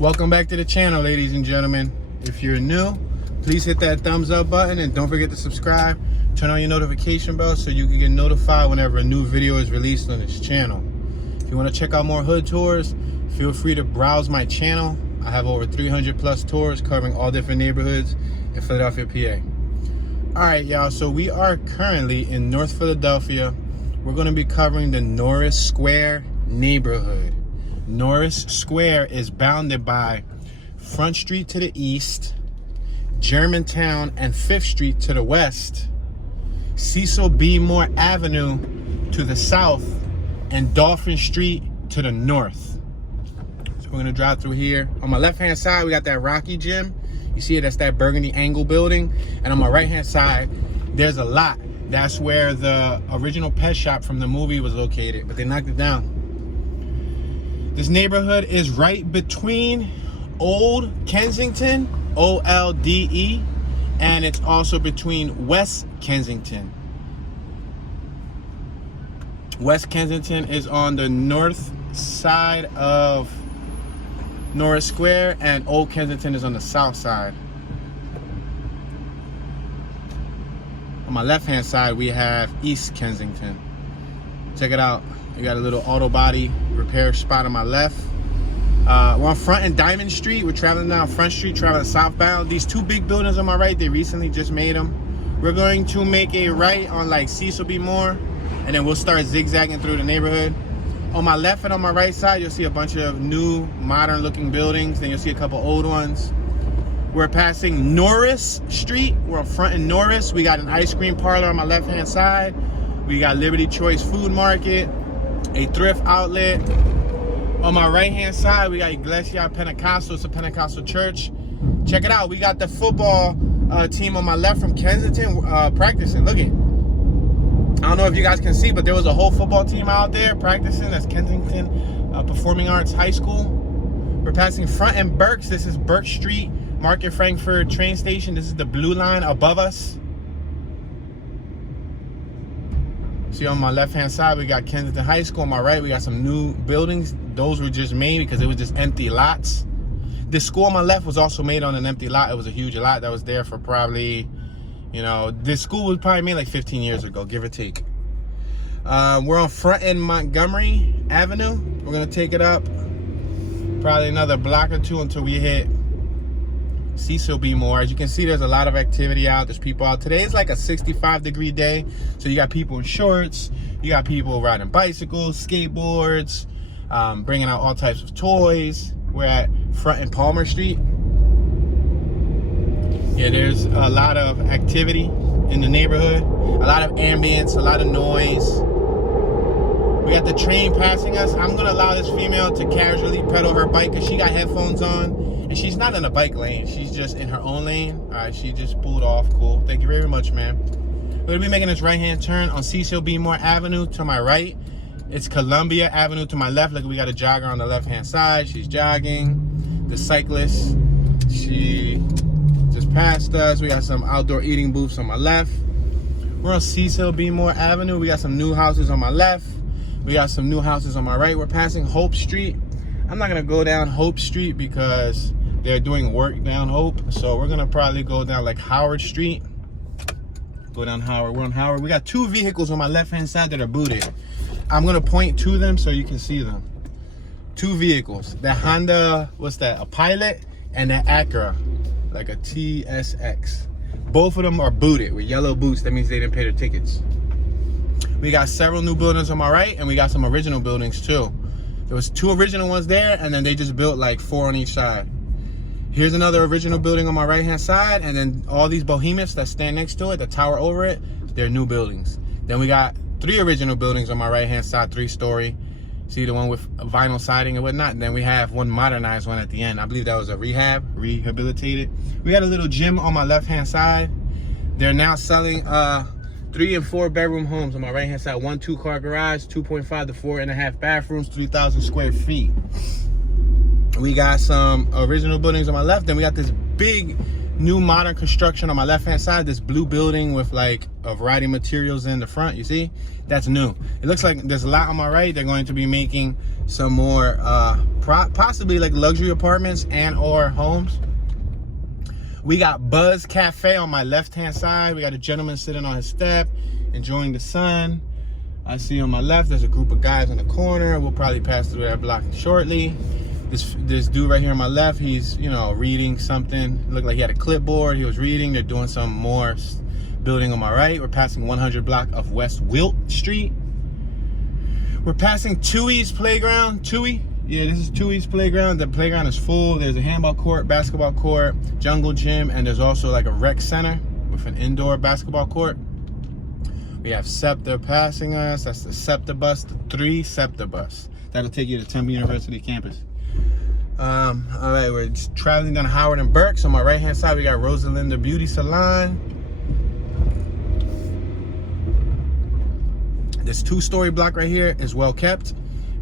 Welcome back to the channel, ladies and gentlemen. If you're new, please hit that thumbs up button and don't forget to subscribe. Turn on your notification bell so you can get notified whenever a new video is released on this channel. If you want to check out more hood tours, feel free to browse my channel. I have over 300 plus tours covering all different neighborhoods in Philadelphia, PA. All right, y'all, so we are currently in North Philadelphia. We're going to be covering the Norris Square Neighborhood. Norris Square is bounded by Front Street to the east, Germantown and 5th Street to the west, Cecil B. Moore Avenue to the south, and Dolphin Street to the north. So we're gonna drive through here. On my left-hand side, we got that Rocky Gym. You see it, that's that burgundy angle building. And on my right-hand side, there's a lot. That's where the original pet shop from the movie was located, but they knocked it down. This neighborhood is right between Olde Kensington, O-L-D-E, and it's also between West Kensington. West Kensington is on the north side of Norris Square, and Old Kensington is on the south side. On my left-hand side, we have East Kensington. Check it out. You got a little auto body repair spot on my left. We're on Front and Diamond Street. We're traveling down Front Street, traveling southbound. These two big buildings on my right, they recently just made them. We're going to make a right on like Cecil B. Moore, and then we'll start zigzagging through the neighborhood. On my left and on my right side, you'll see a bunch of new, modern-looking buildings. Then you'll see a couple old ones. We're passing Norris Street. We're on Front and Norris. We got an ice cream parlor on my left-hand side. We got Liberty Choice Food Market, a thrift outlet. On my right-hand side, we got Iglesia Pentecostal. It's a Pentecostal church. Check it out. We got the football team on my left from Kensington practicing. Look it. I don't know if you guys can see, but there was a whole football team out there practicing. That's Kensington Performing Arts High School. We're passing Front and Burke's. This is Burke Street, Market Frankfurt train station. This is the blue line above us. See, on my left-hand side, we got Kensington High School. On my right, we got some new buildings. Those were just made because it was just empty lots. This school on my left was also made on an empty lot. It was a huge lot that was there for probably, you know, this school was probably made like 15 years ago, give or take. We're on Front and Montgomery Avenue. We're going to take it up probably another block or two until we hit Cecil B. Moore. As you can see, there's a lot of activity out. There's people out. Today is like a 65-degree day. So you got people in shorts. You got people riding bicycles, skateboards, bringing out all types of toys. We're at Front and Palmer Street. Yeah, there's a lot of activity in the neighborhood. A lot of ambience, a lot of noise. We got the train passing us. I'm going to allow this female to casually pedal her bike because she got headphones on. And she's not in a bike lane. She's just in her own lane. All right, she just pulled off. Cool. Thank you very much, ma'am. We're going to be making this right-hand turn on Cecil B. Moore Avenue to my right. It's Columbia Avenue to my left. Look, we got a jogger on the left-hand side. She's jogging. The cyclist, she just passed us. We got some outdoor eating booths on my left. We're on Cecil B. Moore Avenue. We got some new houses on my left. We got some new houses on my right. We're passing Hope Street. I'm not going to go down Hope Street because they're doing work down Hope. So we're going to probably go down like Howard Street. Go down Howard. We're on Howard. We got two vehicles on my left-hand side that are booted. I'm going to point to them so you can see them. Two vehicles. The Honda, what's that? A Pilot and the Acura. Like a TSX. Both of them are booted with yellow boots. That means they didn't pay their tickets. We got several new buildings on my right, and we got some original buildings too. There was two original ones there, and then they just built like 4 on each side. Here's another original building on my right-hand side, and then all these behemoths that stand next to it, the tower over it, they're new buildings. Then we got 3 original buildings on my right-hand side, 3-story. See the one with vinyl siding and whatnot. And then we have one modernized one at the end. I believe that was a rehabilitated. We got a little gym on my left-hand side. They're now selling 3 and 4 bedroom homes on my right hand side. 1 2-car garage, 2.5 to 4.5 bathrooms, 3,000 square feet. We got some original buildings on my left. Then we got this big new modern construction on my left-hand side. This blue building with like a variety of materials in the front, you see? That's new. It looks like there's a lot on my right. They're going to be making some more, possibly like luxury apartments and or homes. We got Buzz Cafe on my left-hand side. We got a gentleman sitting on his step, enjoying the sun. I see on my left, there's a group of guys in the corner. We'll probably pass through that block shortly. This dude right here on my left, he's, you know, reading something. It looked like he had a clipboard. He was reading. They're doing some more building on my right. We're passing 100 block of West Wilt Street. We're passing Tui's playground. Tui? Yeah, this is Tui's playground. The playground is full. There's a handball court, basketball court, jungle gym, and there's also like a rec center with an indoor basketball court. We have SEPTA passing us. That's the SEPTA bus, the 3 SEPTA bus. That'll take you to Temple University campus. All right, we're just traveling down Howard and Burke. So on my right-hand side, we got Rosalinda Beauty Salon. This 2-story block right here is well kept.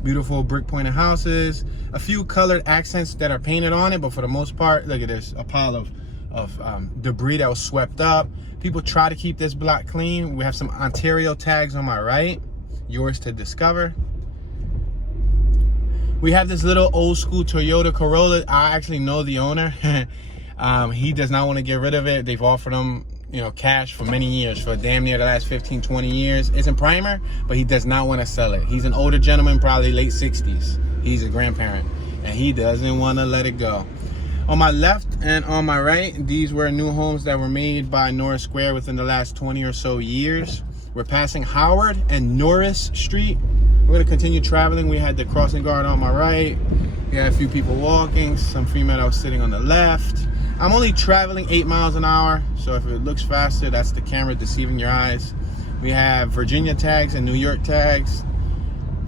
Beautiful brick pointed houses. A few colored accents that are painted on it, but for the most part, look at this, a pile of debris that was swept up. People try to keep this block clean. We have some Ontario tags on my right. Yours to discover. We have this little old school Toyota Corolla. I actually know the owner. He does not want to get rid of it. They've offered him, you know, cash for many years, for damn near the last 15, 20 years. It's in primer, but he does not want to sell it. He's an older gentleman, probably late 60s. He's a grandparent, and he doesn't want to let it go. On my left and on my right, these were new homes that were made by Norris Square within the last 20 or so years. We're passing Howard and Norris Street. We're going to continue traveling. We had the crossing guard on my right. We had a few people walking, some female that was sitting on the left. I'm only traveling 8 miles an hour, so if it looks faster, that's the camera deceiving your eyes. We have Virginia tags and New York tags.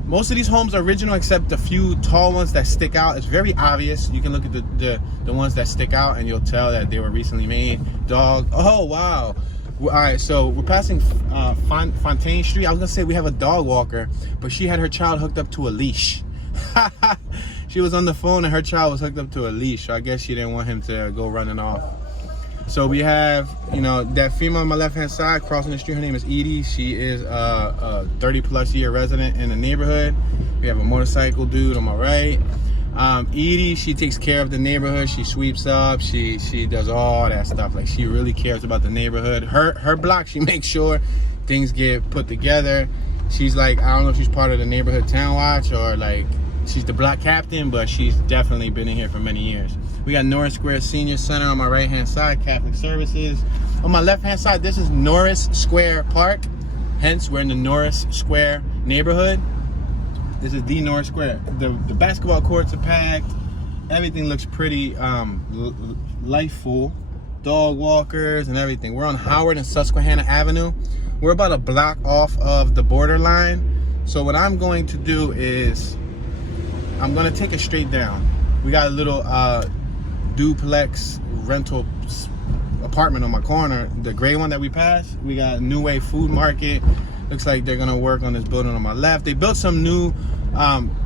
Most of these homes are original except a few tall ones that stick out. It's very obvious. You can look at the ones that stick out and you'll tell that they were recently made. Dog. Oh, wow. All right, so we're passing Fontaine Street. I was gonna say we have a dog walker, but she had her child hooked up to a leash. She was on the phone and her child was hooked up to a leash. So I guess she didn't want him to go running off. So we have, you know, that female on my left-hand side crossing the street. Her name is Edie. She is a 30-plus year resident in the neighborhood. We have a motorcycle dude on my right. Edie, she takes care of the neighborhood. She sweeps up. She does all that stuff. Like, she really cares about the neighborhood. Her block, she makes sure things get put together. She's like, I don't know if she's part of the neighborhood town watch or like she's the block captain, but she's definitely been in here for many years. We got Norris Square Senior Center on my right-hand side, Catholic Services. On my left-hand side, this is Norris Square Park. Hence, we're in the Norris Square neighborhood. This is the Norris Square. The basketball courts are packed. Everything looks pretty lifeful. Dog walkers and everything. We're on Howard and Susquehanna Avenue. We're about a block off of the borderline. So what I'm going to do is I'm going to take it straight down. We got a little duplex rental apartment on my corner. The gray one that we passed. We got New Way Food Market. Looks like they're gonna work on this building on my left. They built some new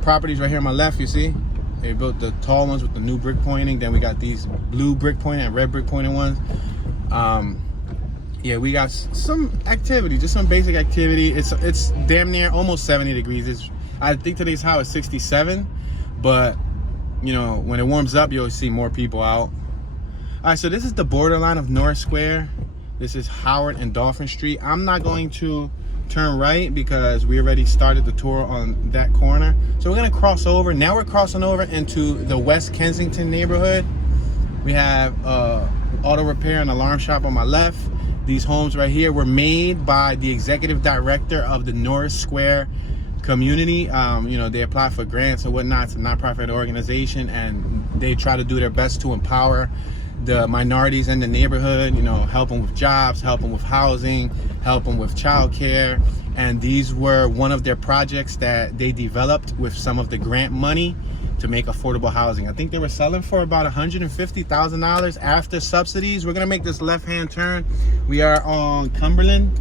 properties right here on my left, you see? They built the tall ones with the new brick pointing. Then we got these blue brick pointing and red brick pointing ones. Yeah, we got some activity, just some basic activity. It's damn near almost 70 degrees. I think today's high is 67, but you know, when it warms up, you'll see more people out. All right, so this is the borderline of Norris Square. This is Howard and Dolphin Street. I'm not going to turn right because we already started the tour on that corner. So we're gonna cross over. Now we're crossing over into the West Kensington neighborhood. We have auto repair and alarm shop on my left. These homes right here were made by the executive director of the Norris Square community. You know, they apply for grants and whatnot. It's a nonprofit organization, and they try to do their best to empower the minorities in the neighborhood, you know, help them with jobs, help them with housing, help them with childcare. And these were one of their projects that they developed with some of the grant money to make affordable housing. I think they were selling for about $150,000 after subsidies. We're gonna make this left-hand turn. We are on Cumberland.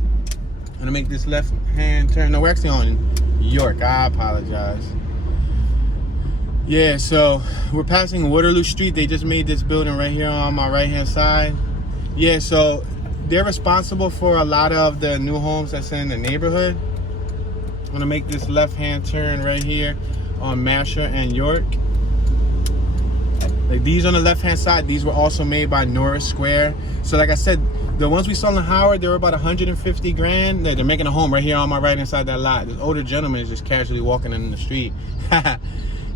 I'm gonna make this left-hand turn. No, we're actually on York. I apologize. Yeah, so we're passing Waterloo Street. They just made this building right here on my right-hand side. Yeah, so they're responsible for a lot of the new homes that's in the neighborhood. I'm gonna make this left-hand turn right here on Masher and York. Like these on the left-hand side, these were also made by Norris Square. So like I said, the ones we saw in Howard, they were about 150 grand. They're making a home right here on my right inside that lot. This older gentleman is just casually walking in the street.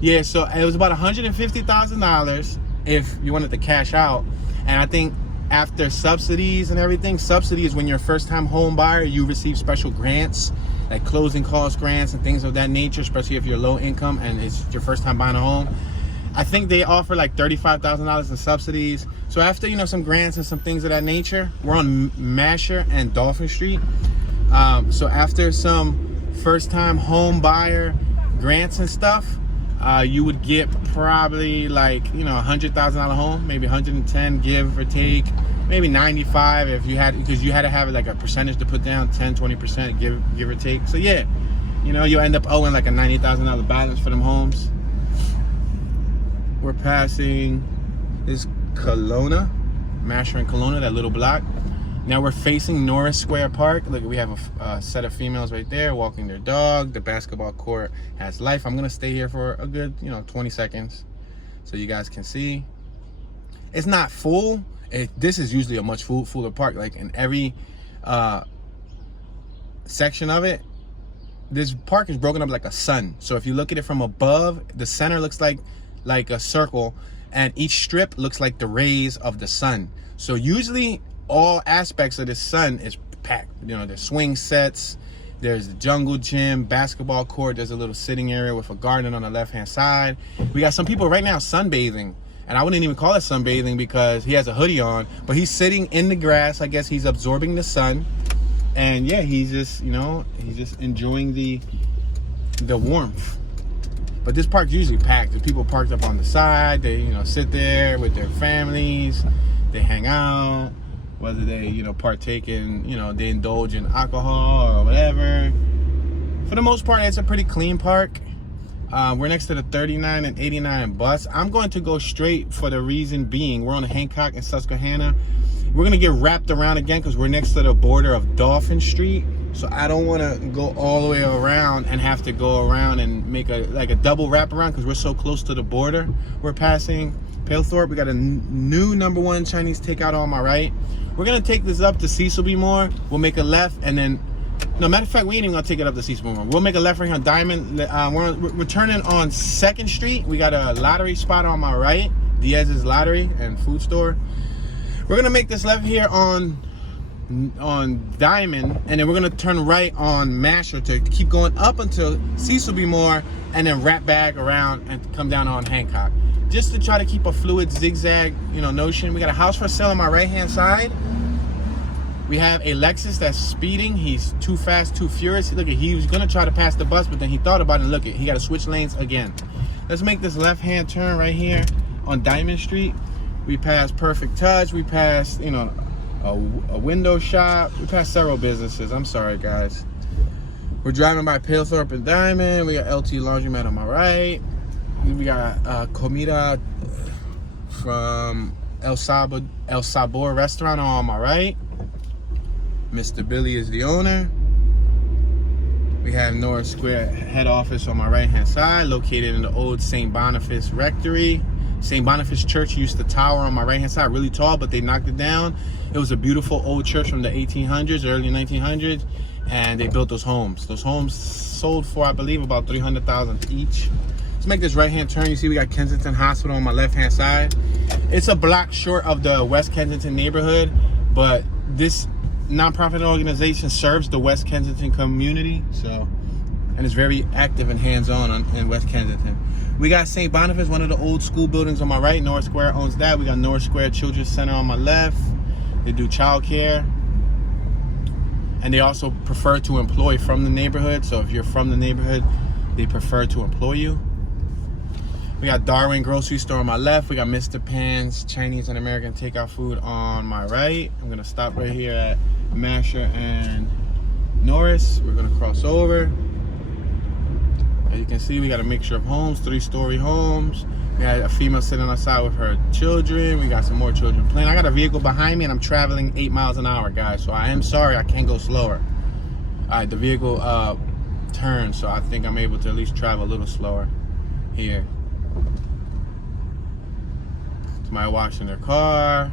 Yeah, so it was about $150,000 if you wanted to cash out. And I think after subsidies and everything, subsidy is when you're a first-time home buyer, you receive special grants, like closing cost grants and things of that nature, especially if you're low income and it's your first time buying a home. I think they offer like $35,000 in subsidies. So after, you know, some grants and some things of that nature, we're on Masher and Dolphin Street. So after some first-time home buyer grants and stuff, you would get probably like, you know, $100,000 home, maybe 110 give or take, maybe 95 if you had, because you had to have like a percentage to put down, 10-20% give or take. So yeah, you know, you end up owing like a $90,000 balance for them homes. We're passing this Kelowna, Masher and Kelowna, that little block. Now we're facing Norris Square Park. Look, we have a set of females right there walking their dog. The basketball court has life. I'm gonna stay here for a good, you know, 20 seconds so you guys can see. It's not full. This is usually a much fuller park. Like in every section of it, this park is broken up like a sun. So if you look at it from above, the center looks like a circle, and each strip looks like the rays of the sun. So usually all aspects of the sun is packed. You know, there's swing sets, there's the jungle gym, basketball court, there's a little sitting area with a garden on the left-hand side. We got some people right now sunbathing, and I wouldn't even call it sunbathing because he has a hoodie on, but he's sitting in the grass. I guess he's absorbing the sun, and yeah, he's just, you know, he's just enjoying the warmth. But this park's usually packed. There's people parked up on the side. They, you know, sit there with their families. They hang out. Whether they, you know, partake in, you know, they indulge in alcohol or whatever. For the most part, it's a pretty clean park. We're next to the 39 and 89 bus. I'm going to go straight for the reason being we're on Hancock and Susquehanna. We're going to get wrapped around again because we're next to the border of Dolphin Street. So I don't want to go all the way around and have to go around and make a double wrap around because we're so close to the border. We're passing Palethorpe. We got a new #1 Chinese takeout on my right. We're gonna take this up to Cecil more. We'll make a left, and then, no, matter of fact, we ain't even gonna take it up to Cecil more. We'll make a left right here on Diamond. We're turning on 2nd Street. We got a lottery spot on my right, Diaz's Lottery and Food Store. We're gonna make this left here on Diamond, and then we're gonna turn right on Masher to keep going up until Cecil more, and then wrap back around and come down on Hancock, just to try to keep a fluid zigzag, you know, notion. We got a house for sale on my right hand side. We have a Lexus that's speeding. He's too fast, too furious. Look, he was gonna try to pass the bus, but then he thought about it, and look, he got to switch lanes again. Let's make this left hand turn right here on Diamond Street. We passed Perfect Touch. We passed, you know, a window shop. We passed several businesses. I'm sorry, guys. We're driving by Palethorpe and Diamond. We got LT Laundromat on my right. We got Comida from El Sabor Restaurant on my right. Mr. Billy is the owner. We have Norris Square head office on my right hand side, located in the old St. Boniface Rectory. St. Boniface Church used the tower on my right hand side, really tall, but they knocked it down. It was a beautiful old church from the 1800s, early 1900s, and they built those homes. Those homes sold for, I believe, about $300,000 each. Let's make this right hand turn. You see we got Kensington Hospital on my left hand side. It's a block short of the West Kensington neighborhood, but this nonprofit organization serves the West Kensington community, so, and it's very active and hands-on in West Kensington. We got St. Boniface, one of the old school buildings on my right. Norris Square owns that. We got Norris Square Children's Center on my left. They do childcare, and they also prefer to employ from the neighborhood. So if you're from the neighborhood, they prefer to employ you. We got Darwin Grocery Store on my left. We got Mr. Pan's Chinese and American takeout food on my right. I'm gonna stop right here at Masher and Norris. We're gonna cross over. As you can see, we got a mixture of homes, 3-story homes. We got a female sitting outside with her children. We got some more children playing. I got a vehicle behind me and I'm traveling 8 miles an hour, guys. So I am sorry, I can't go slower. All right, the vehicle turned, so I think I'm able to at least travel a little slower here. Somebody washing their car.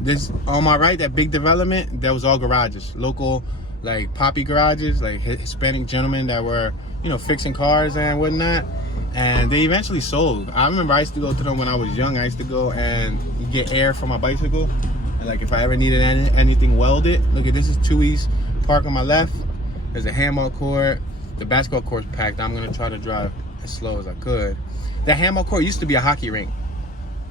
This on my right, that big development, that was all garages, local, like poppy garages, like Hispanic gentlemen that were, you know, fixing cars and whatnot. And they eventually sold. I remember I used to go to them when I was young. I used to go and get air for my bicycle. And like if I ever needed anything welded, look at this is Tui's Park on my left. There's a handball court. The basketball court's packed. I'm gonna try to drive as slow as I could. That handball court used to be a hockey rink,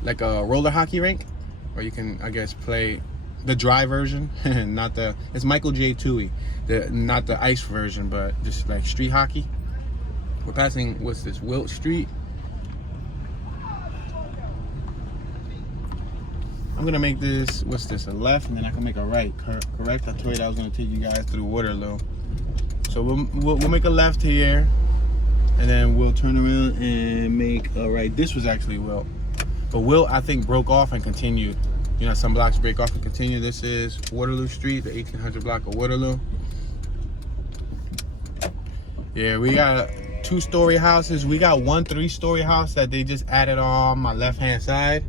like a roller hockey rink, where you can, I guess, play the dry version, not the, it's Michael J. Tui, not the ice version, but just like street hockey. We're passing, what's this, Wilt Street. I'm gonna make this, what's this, a left, and then I can make a right, correct? I told you I was gonna take you guys through Waterloo. So we'll make a left here, and then we'll turn around and make a right. This was actually Wilt. But Wilt, I think, broke off and continued. You know, some blocks break off and continue. This is Waterloo Street, the 1800 block of Waterloo. Yeah, we got 2-story houses. We got 1 3-story house that they just added on my left-hand side.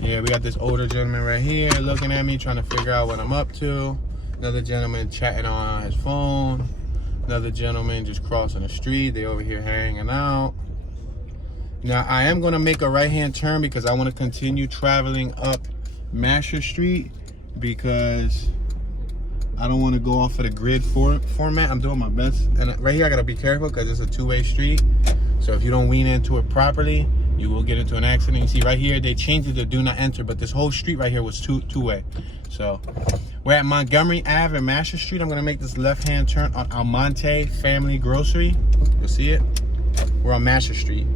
Yeah, we got this older gentleman right here looking at me, trying to figure out what I'm up to. Another gentleman chatting on his phone. Another gentleman just crossing the street. They over here hanging out. Now, I am going to make a right-hand turn because I want to continue traveling up Masher Street because I don't want to go off of the grid format. I'm doing my best. And right here, I got to be careful because it's a 2-way street. So if you don't wean into it properly, you will get into an accident. You see right here, they changed it to do not enter, but this whole street right here was two-way. So we're at Montgomery Ave and Masher Street. I'm gonna make this left-hand turn on Almonte Family Grocery. You'll see it. We're on Masher Street.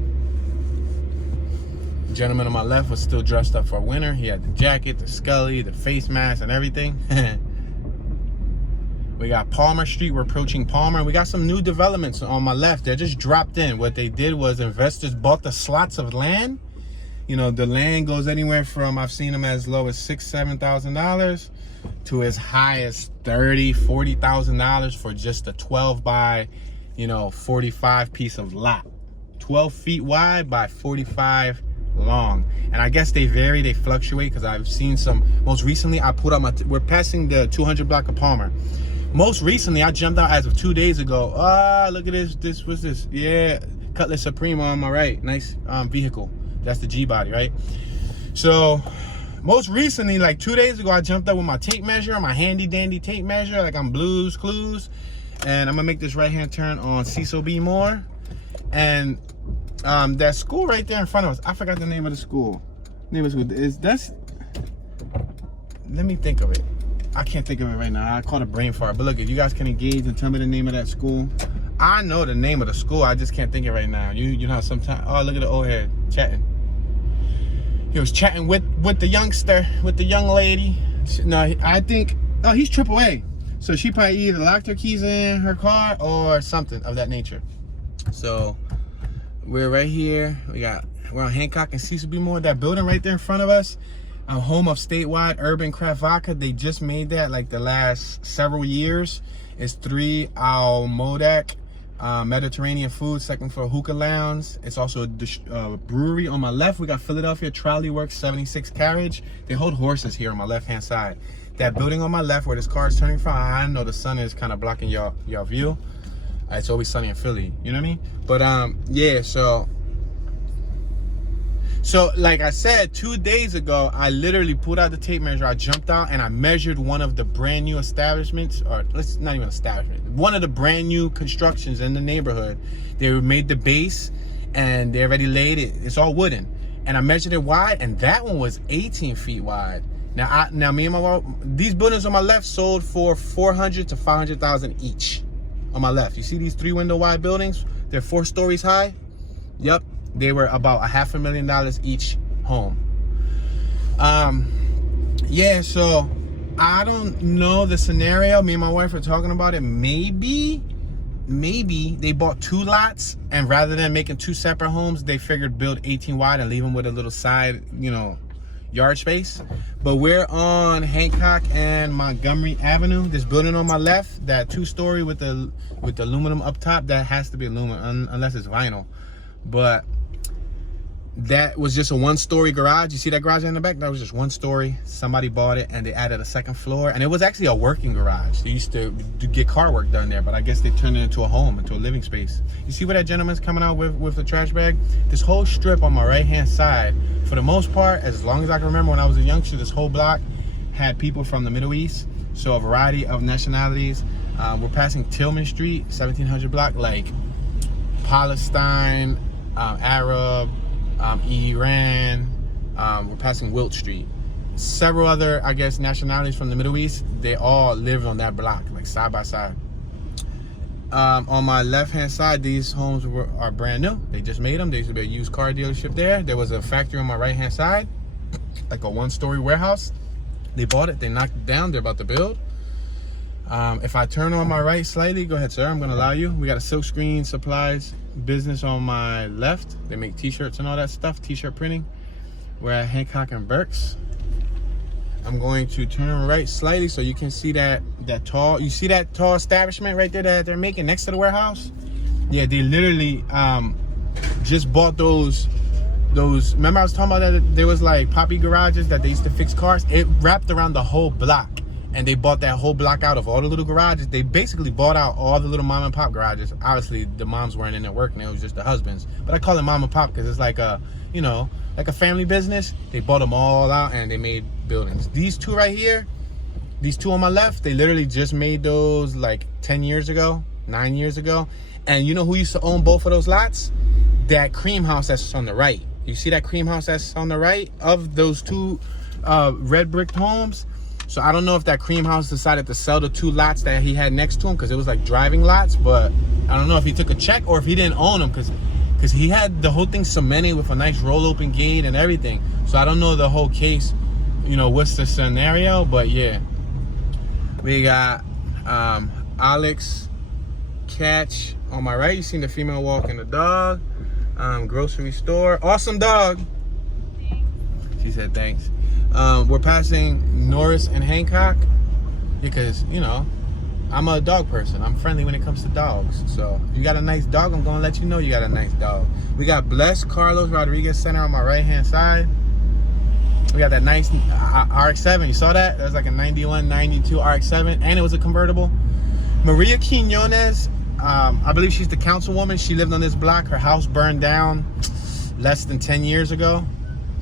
The gentleman on my left was still dressed up for winter. He had the jacket, the scully, the face mask, and everything. We got Palmer Street. We're approaching Palmer. We got some new developments on my left. They just dropped in. What they did was investors bought the slots of land. You know, the land goes anywhere from, I've seen them as low as $6,000, $7,000 to as high as $30,000, $40,000 for just a 12 by, 45 piece of lot. 12 feet wide by 45 long. And I guess they vary, they fluctuate, because I've seen some. Most recently, I put on we're passing the 200 block of Palmer. Most recently, I jumped out as of 2 days ago. Look at this. What's this? Yeah, Cutlass Suprema on my right. Nice vehicle. That's the G body, right? So, most recently, like 2 days ago, I jumped up with my tape measure, my handy dandy tape measure, like I'm Blues Clues. And I'm gonna make this right-hand turn on Cecil B. Moore. And that school right there in front of us, I forgot the name of the school. Let me think of it. I can't think of it right now. I caught a brain fart. But look, if you guys can engage and tell me the name of that school. I know the name of the school. I just can't think of it right now. You know how sometimes, oh, look at the old head chatting. He was chatting with the youngster, with the young lady. No, I think, oh, he's AAA. So she probably either locked her keys in her car or something of that nature. So we're right here. We're on Hancock and Cecil B. Moore. That building right there in front of us, home of statewide urban craft vodka. They just made that like the last several years. It's 3 Al Modak Mediterranean food, second floor hookah lounge. It's also a brewery. On my left, we got Philadelphia Trolley Works 76 carriage. They hold horses here on my left hand side. That building on my left where this car is turning from, I know the sun is kind of blocking y'all view. It's always sunny in Philly, you know what I mean? But yeah, so like I said, 2 days ago, I literally pulled out the tape measure. I jumped out and I measured one of the brand new establishments, or it's not even establishment, one of the brand new constructions in the neighborhood. They made the base and they already laid it. It's all wooden. And I measured it wide, and that one was 18 feet wide. Now me and my wife, these buildings on my left sold for $400,000 to $500,000 each. On my left, you see these 3 window wide buildings? They're 4 stories high. Yep. They were about $500,000 each home. Yeah, so I don't know the scenario. Me and my wife were talking about it. Maybe they bought 2 lots, and rather than making 2 separate homes, they figured build 18 wide and leave them with a little side, yard space. But we're on Hancock and Montgomery Avenue. This building on my left, that 2-story with the aluminum up top, that has to be aluminum unless it's vinyl. But that was just a 1-story garage. You see that garage in the back? That was just 1 story. Somebody bought it and they added a 2nd floor, and it was actually a working garage. They used to get car work done there, but I guess they turned it into a home, into a living space. You see where that gentleman's coming out with the trash bag? This whole strip on my right hand side, for the most part, as long as I can remember when I was a youngster, this whole block had people from the Middle East, so a variety of nationalities. We're passing Tillman Street, 1700 block, like Palestine, Arab, Iran. We're passing Wilt Street. Several other, I guess, nationalities from the Middle East. They all lived on that block, like side by side. On my left hand side, these homes are brand new. They just made them. There used to be a used car dealership there. There was a factory on my right hand side, like a 1-story warehouse. They bought it, they knocked it down, they're about to build. If I turn on my right slightly, go ahead, sir, I'm gonna allow you. We got a silk screen supplies business on my left. They make t-shirts and all that stuff, t-shirt printing. We're at Hancock and Burke's. I'm going to turn right slightly so you can see that tall, you see that tall establishment right there that they're making next to the warehouse? Yeah, they literally just bought those, remember I was talking about that there was like poppy garages that they used to fix cars? It wrapped around the whole block, and they bought that whole block out of all the little garages. They basically bought out all the little mom and pop garages. Obviously the moms weren't in there working, it was just the husbands, but I call it mom and pop because it's like a, like a family business. They bought them all out and they made buildings. These 2 right here, these 2 on my left, they literally just made those like 10 years ago, 9 years ago. And you know who used to own both of those lots? That cream house that's on the right. You see that cream house that's on the right of those 2 red brick homes? So I don't know if that cream house decided to sell the 2 lots that he had next to him, because it was like driving lots, but I don't know if he took a check or if he didn't own them, because he had the whole thing cemented with a nice roll open gate and everything. So I don't know the whole case, what's the scenario, but yeah. We got Alex Catch on my right. You seen the female walking the dog. Grocery store. Awesome dog. Thanks. She said thanks. We're passing Norris and Hancock because, I'm a dog person. I'm friendly when it comes to dogs. So if you got a nice dog, I'm going to let you know you got a nice dog. We got Bless Carlos Rodriguez Center on my right-hand side. We got that nice RX-7. You saw that? That was like a 91, 92 RX-7, and it was a convertible. Maria Quinones, I believe she's the councilwoman. She lived on this block. Her house burned down less than 10 years ago.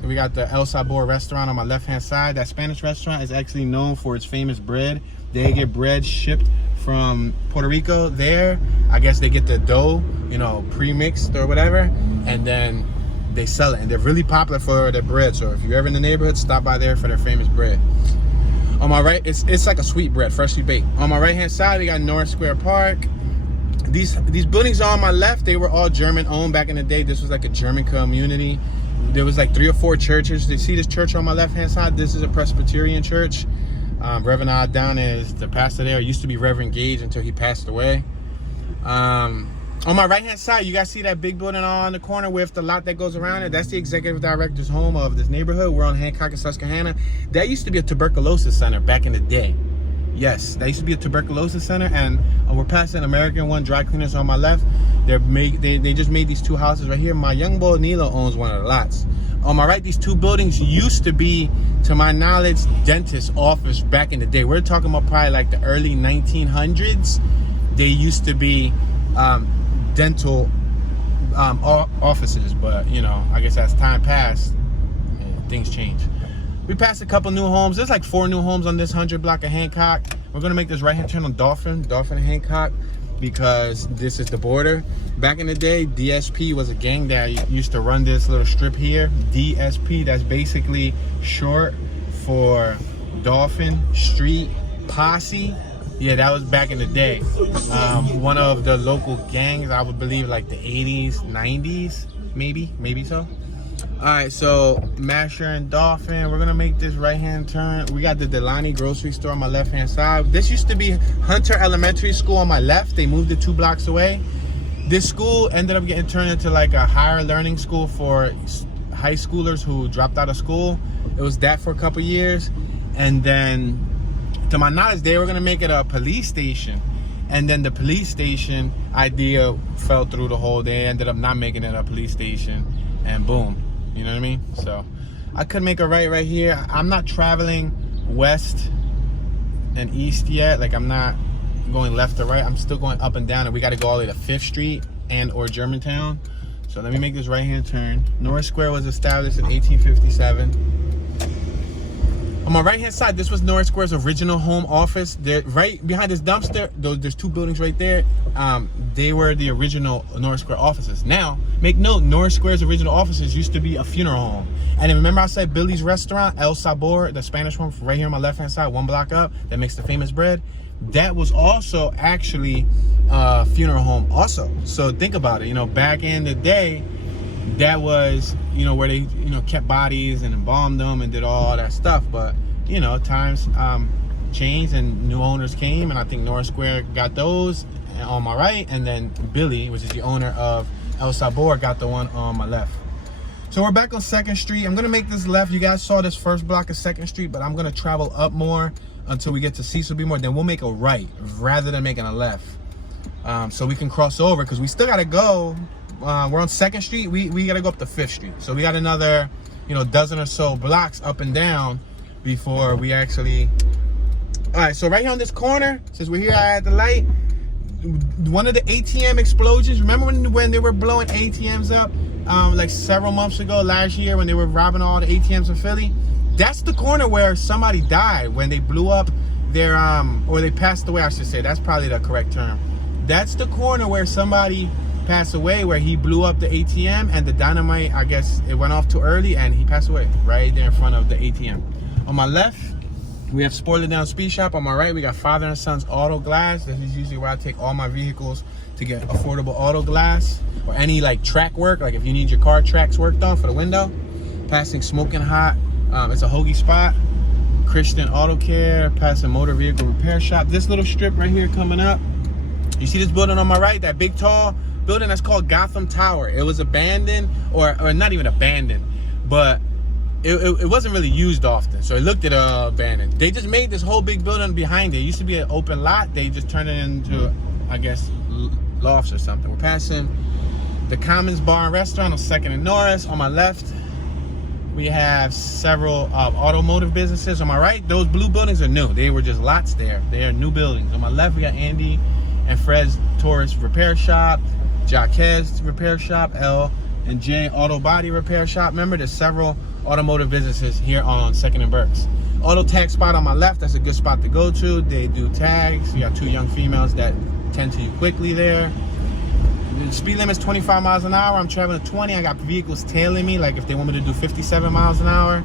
We got the El Sabor Restaurant on my left-hand side. That Spanish restaurant is actually known for its famous bread. They get bread shipped from Puerto Rico there. I guess they get the dough, pre-mixed or whatever, and then they sell it. And they're really popular for their bread. So if you're ever in the neighborhood, stop by there for their famous bread. On my right, it's like a sweet bread, freshly baked. On my right-hand side, we got Norris Square Park. These buildings on my left, they were all German-owned back in the day. This was like a German community. There was like 3 or 4 churches. You see this church on my left-hand side? This is a Presbyterian church. Reverend Odd Down is the pastor there. It used to be Reverend Gage until he passed away. On my right-hand side, you guys see that big building on the corner with the lot that goes around it? That's the executive director's home of this neighborhood. We're on Hancock and Susquehanna. That used to be a tuberculosis center back in the day. Yes, that used to be a tuberculosis center, and we're passing American One Dry Cleaners on my left. They just made these 2 houses right here. My young boy Nilo owns one of the lots. On my right, these 2 buildings used to be, to my knowledge, dentist office back in the day. We're talking about probably like the early 1900s. They used to be dental offices, but I guess as time passed, things changed. We passed a couple new homes. There's like 4 new homes on this 100 block of Hancock. We're gonna make this right-hand turn on Dolphin and Hancock, because this is the border. Back in the day, DSP was a gang that used to run this little strip here. DSP, that's basically short for Dolphin Street Posse. Yeah, that was back in the day. One of the local gangs, I would believe like the 80s, 90s, maybe so. Alright, so Masher and Dolphin, we're gonna make this right-hand turn. We got the Delaney grocery store on my left-hand side. This used to be Hunter Elementary School on my left. They moved it 2 blocks away. This school ended up getting turned into like a higher learning school for high schoolers who dropped out of school. It was that for a couple years. And then, to my knowledge, they were gonna make it a police station. And then the police station idea fell through the hole. They ended up not making it a police station, and boom. You know what I mean? So I could make a right here. I'm not traveling west and east yet. Like, I'm not going left or right. I'm still going up and down, and we got to go all the way to 5th Street and or Germantown. So let me make this right-hand turn. Norris Square was established in 1857. On my right-hand side, this was Norris Square's original home office. There, right behind this dumpster, there's 2 buildings right there. They were the original Norris Square offices. Now, make note, Norris Square's original offices used to be a funeral home. And remember I said Billy's restaurant, El Sabor, the Spanish one, right here on my left-hand side, 1 block up, that makes the famous bread. That was also actually a funeral home also. So think about it, you know, back in the day, that was, you know, where they, you know, kept bodies and embalmed them and did all that stuff. But, you know, times changed and new owners came, and I think Norris Square got those on my right, and then Billy, which is the owner of El Sabor, got the one on my left. So we're back on 2nd Street. I'm gonna make this left. You guys saw this first block of 2nd Street, but I'm gonna travel up more until we get to Cecil B. More. Then we'll make a right rather than making a left, so we can cross over, because we still gotta go. We're on 2nd Street. We gotta go up to 5th Street. So we got another, you know, dozen or so blocks up and down before we actually. All right, so right here on this corner, since we're here at the light, one of the ATM explosions. Remember when they were blowing ATMs up like several months ago, last year, when they were robbing all the ATMs in Philly? That's the corner where somebody died when they blew up their or they passed away, I should say. That's probably the correct term. That's the corner where somebody passed away, where he blew up the ATM, and the dynamite, I guess it went off too early, and he passed away right there in front of the ATM. On my left, we have Spoiler Down Speed Shop. On my right, we got Father and Son's Auto Glass. This is usually where I take all my vehicles to get affordable auto glass, or any like track work, like if you need your car tracks worked on for the window. Passing Smoking Hot, it's a hoagie spot. Christian Auto Care, passing Motor Vehicle Repair Shop. This little strip right here coming up, you see this building on my right, that big tall building that's called Gotham Tower. It was abandoned, or not even abandoned, but it wasn't really used often, so it looked at abandoned. They just made this whole big building behind it. It used to be an open lot. They just turned it into, I guess, lofts or something. We're passing the Commons Bar and Restaurant on 2nd and Norris. On my left, we have several automotive businesses. On my right, those blue buildings are new. They were just lots there. They are new buildings. On my left, we got Andy and Fred's Taurus Repair Shop, Jaquez Repair Shop, L and J Auto Body Repair Shop. Remember, there's several automotive businesses here on 2nd and Burks. Auto tag spot on my left, that's a good spot to go to. They do tags. You got 2 young females that tend to you quickly there. The speed limit is 25 miles an hour. I'm traveling 20. I got vehicles tailing me, like if they want me to do 57 miles an hour.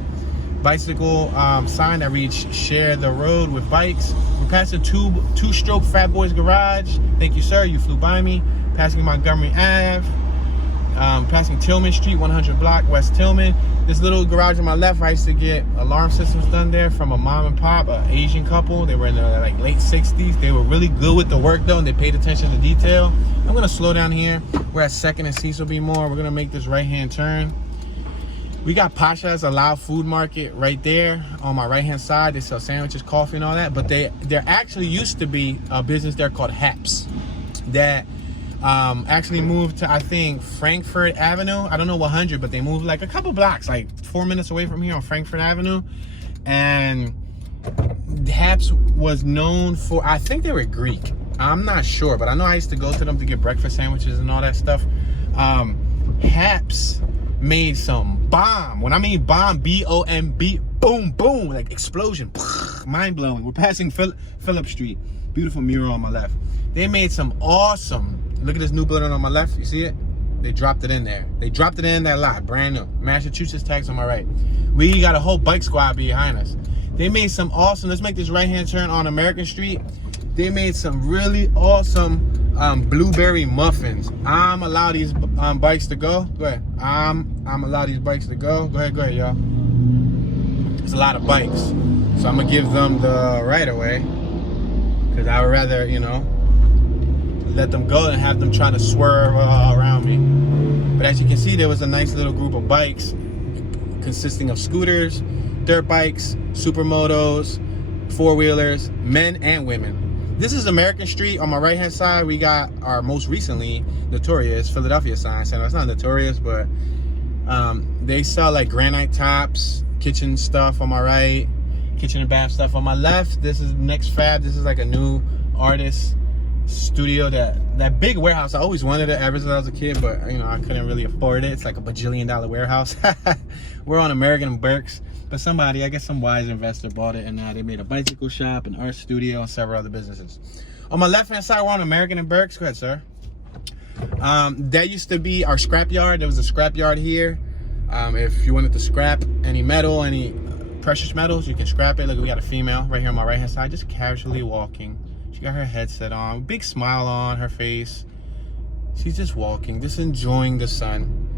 Bicycle sign that reads share the road with bikes. We're passing two-stroke Fat Boys Garage. Thank you, sir. You flew by me. Passing Montgomery Ave. Passing Tillman Street, 100 block, West Tillman. This little garage on my left, I used to get alarm systems done there from a mom and pop, an Asian couple. They were in the like late 60s. They were really good with the work though, and they paid attention to detail. I'm gonna slow down here. We're at 2nd and Cecil B. More. We're gonna make this right-hand turn. We got Pasha's, a loud food market right there on my right-hand side. They sell sandwiches, coffee, and all that. But there actually used to be a business there called Haps that actually moved to, I think, Frankfurt Avenue. I don't know 100, but they moved like a couple blocks, like 4 minutes away from here on Frankfurt Avenue. And Haps was known for, I think they were Greek. I'm not sure, but I know I used to go to them to get breakfast sandwiches and all that stuff. Haps made some bomb. When I mean bomb, B-O-M-B, boom, boom, like explosion, mind-blowing. We're passing Phillip Street. Beautiful mural on my left. They made some awesome, look at this new building on my left, you see it? They dropped it in there. They dropped it in that lot, brand new. Massachusetts tags on my right. We got a whole bike squad behind us. They made some awesome, let's make this right-hand turn on American Street. They made some really awesome blueberry muffins. I'm allow these bikes to go. Go ahead. I'm allow these bikes to go. Go ahead, y'all. There's a lot of bikes, so I'm gonna give them the right of way, because I would rather, you know, let them go than have them try to swerve around me. But as you can see, there was a nice little group of bikes consisting of scooters, dirt bikes, supermotos, four-wheelers, men and women. This is American Street. On my right-hand side, we got our most recently notorious Philadelphia sign. So it's not notorious, but they sell like granite tops, kitchen stuff on my right, kitchen and bath stuff on my left. This is Next Fab. This is like a new artist studio, that big warehouse. I always wanted it ever since I was a kid, but you know, I couldn't really afford it. It's like a bajillion-dollar warehouse. We're on American and Burke's, but somebody, I guess some wise investor, bought it, and now they made a bicycle shop, an art studio, and several other businesses. On my left-hand side, we're on American and Burke's. Go ahead, sir. That used to be our scrap yard. There was a scrap yard here. If you wanted to scrap any metal, any precious metals, you can scrap it. Look, we got a female right here on my right-hand side, just casually walking. She got her headset on, big smile on her face. She's just walking, just enjoying the sun.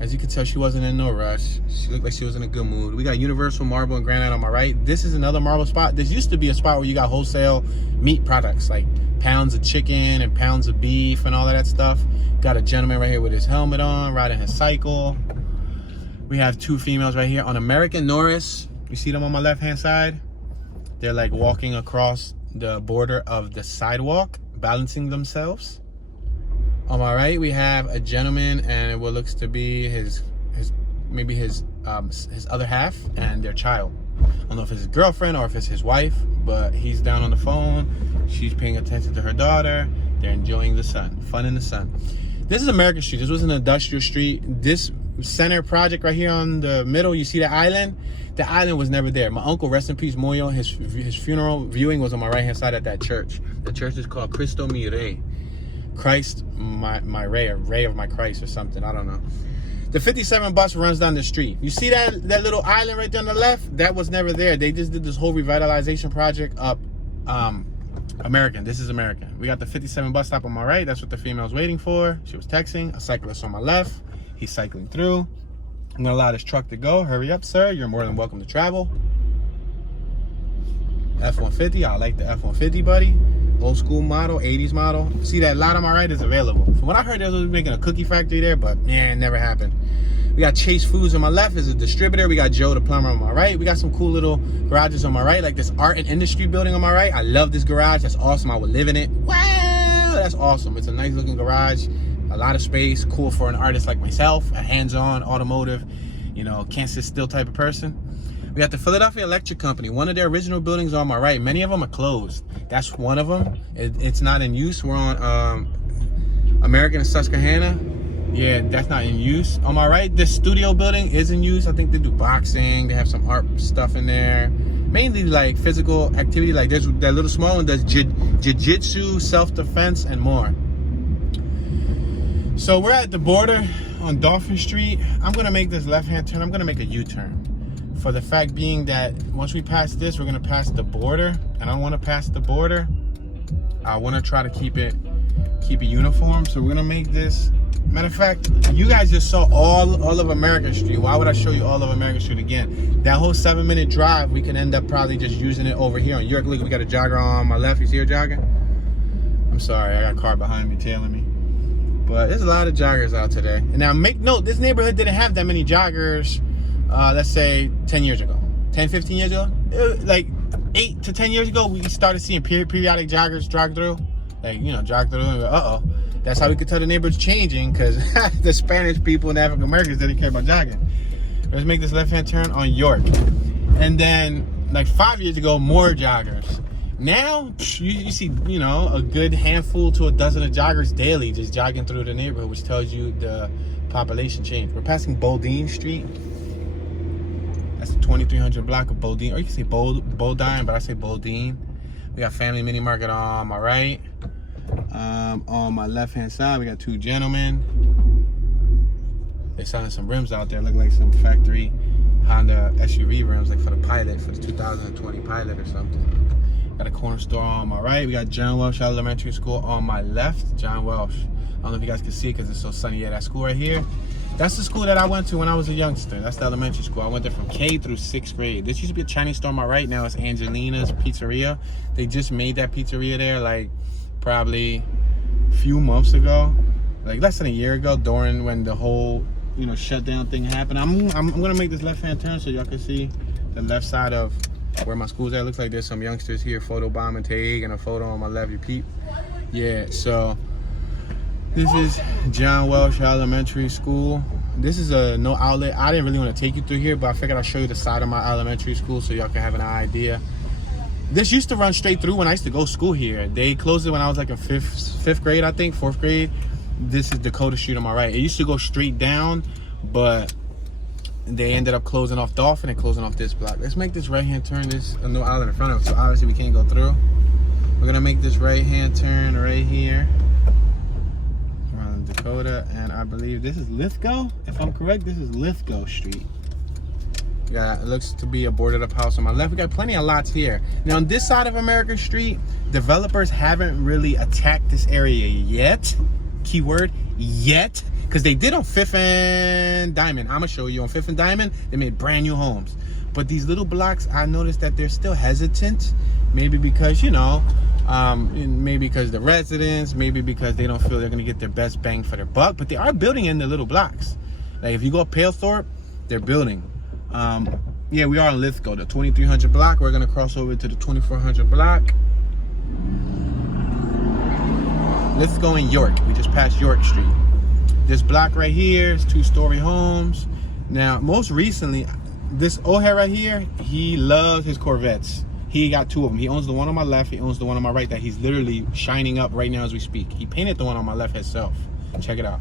As you can tell, she wasn't in no rush. She looked like she was in a good mood. We got Universal Marble and Granite on my right. This is another marble spot. This used to be a spot where you got wholesale meat products, like pounds of chicken and pounds of beef and all of that stuff. Got a gentleman right here with his helmet on, riding his cycle. We have two females right here on American Norris. You see them on my left-hand side? They're like walking across the border of the sidewalk, balancing themselves. On my right, we have a gentleman and what looks to be his other half and their child. I don't know if it's his girlfriend or if it's his wife, but he's down on the phone. She's paying attention to her daughter. They're enjoying the sun, fun in the sun. This is American Street. This was an industrial street. This center project right here on the middle, you see the island? The island was never there. My uncle, rest in peace, Moyo, his funeral viewing was on my right-hand side at that church. The church is called Cristo Mi Rey. Christ, my Ray, or Ray of my Christ or something. I don't know. The 57 bus runs down the street. You see that little island right there on the left? That was never there. They just did this whole revitalization project up American. This is American. We got the 57 bus stop on my right. That's what the female's waiting for. She was texting. A cyclist on my left. He's cycling through. I'm gonna allow this truck to go. Hurry up, sir. You're more than welcome to travel. F-150. I like the F-150, buddy. Old school model, 80s model. See that lot on my right is available. From what I heard, they was making a cookie factory there, but yeah, it never happened. We got Chase Foods on my left is a distributor. We got Joe the plumber on my right. We got some cool little garages on my right, like this art and industry building on my right. I love this garage. That's awesome. I would live in it. Wow, that's awesome. It's a nice looking garage. A lot of space, cool for an artist like myself, a hands-on automotive, you know, can't sit still type of person. We got the Philadelphia Electric Company. One of their original buildings on my right. Many of them are closed. That's one of them. It's not in use. We're on American and Susquehanna. Yeah, that's not in use. On my right, this studio building is in use. I think they do boxing. They have some art stuff in there. Mainly like physical activity. Like there's that little small one does jiu-jitsu, self-defense, and more. So we're at the border on Dolphin Street. I'm gonna make this left-hand turn. I'm gonna make a U-turn. For the fact being that once we pass this, we're gonna pass the border. And I don't wanna pass the border. I wanna try to keep it uniform. So we're gonna make this. Matter of fact, you guys just saw all of American Street. Why would I show you all of American Street again? That whole 7-minute drive, we can end up probably just using it over here on York. Look, we got a jogger on my left. You see her jogging? I'm sorry, I got a car behind me tailing me. But there's a lot of joggers out today. And now make note, this neighborhood didn't have that many joggers, let's say 10 years ago. 10, 15 years ago? Like 8 to 10 years ago, we started seeing periodic joggers jog through. Like, you know, jog through and uh-oh. That's how we could tell the neighborhood's changing, because the Spanish people and the African Americans didn't care about jogging. Let's make this left-hand turn on York. And then, like 5 years ago, more joggers. Now, you see, you know, a good handful to a dozen of joggers daily just jogging through the neighborhood, which tells you the population change. We're passing Bodine Street. That's the 2300 block of Bodine. Or you can say Bodine, but I say Bodine. We got Family Mini Market on my right. On my left-hand side, we got two gentlemen. They're selling some rims out there. Look like some factory Honda SUV rims, like for the Pilot, for the 2020 Pilot or something. Got a corner store on my right. We got John Welsh Elementary School on my left. John Welsh. I don't know if you guys can see because it's so sunny. Yeah, that school right here. That's the school that I went to when I was a youngster. That's the elementary school. I went there from K through 6th grade. This used to be a Chinese store on my right. Now it's Angelina's Pizzeria. They just made that pizzeria there like probably a few months ago. Like less than a year ago during when the whole, you know, shutdown thing happened. I'm going to make this left-hand turn so y'all can see the left side of where my school's at. Looks like there's some youngsters here photo bombing Taig and a photo on my left, you peep. Yeah, so this is John Welsh Elementary School. This is a no outlet. I didn't really want to take you through here, but I figured I'll show you the side of my elementary school so y'all can have an idea. This used to run straight through when I used to go to school here. They closed it when I was like in fifth grade, I think, 4th grade. This is Dakota Street on my right. It used to go straight down, but they ended up closing off Dolphin and closing off this block. Let's make this right-hand turn. There's a no outlet in front of us, so obviously we can't go through. We're gonna make this right-hand turn right here. Around Dakota, and I believe this is Lithgow. If I'm correct, this is Lithgow Street. Yeah, it looks to be a boarded up house on my left. We got plenty of lots here. Now on this side of America Street, developers haven't really attacked this area yet. Keyword, yet. Because they did on 5th and Diamond. I'm going to show you on 5th and Diamond, they made brand new homes. But these little blocks, I noticed that they're still hesitant. Maybe because, you know, maybe because the residents, maybe because they don't feel they're going to get their best bang for their buck. But they are building in the little blocks. Like if you go up Palethorpe, they're building. Yeah, we are in Lithgow, the 2300 block. We're going to cross over to the 2400 block. Lithgow and York. We just passed York Street. This block right here is 2-story homes. Now, most recently, this old head right here, he loves his Corvettes. He got 2 of them. He owns the one on my left. He owns the one on my right that he's literally shining up right now as we speak. He painted the one on my left himself. Check it out.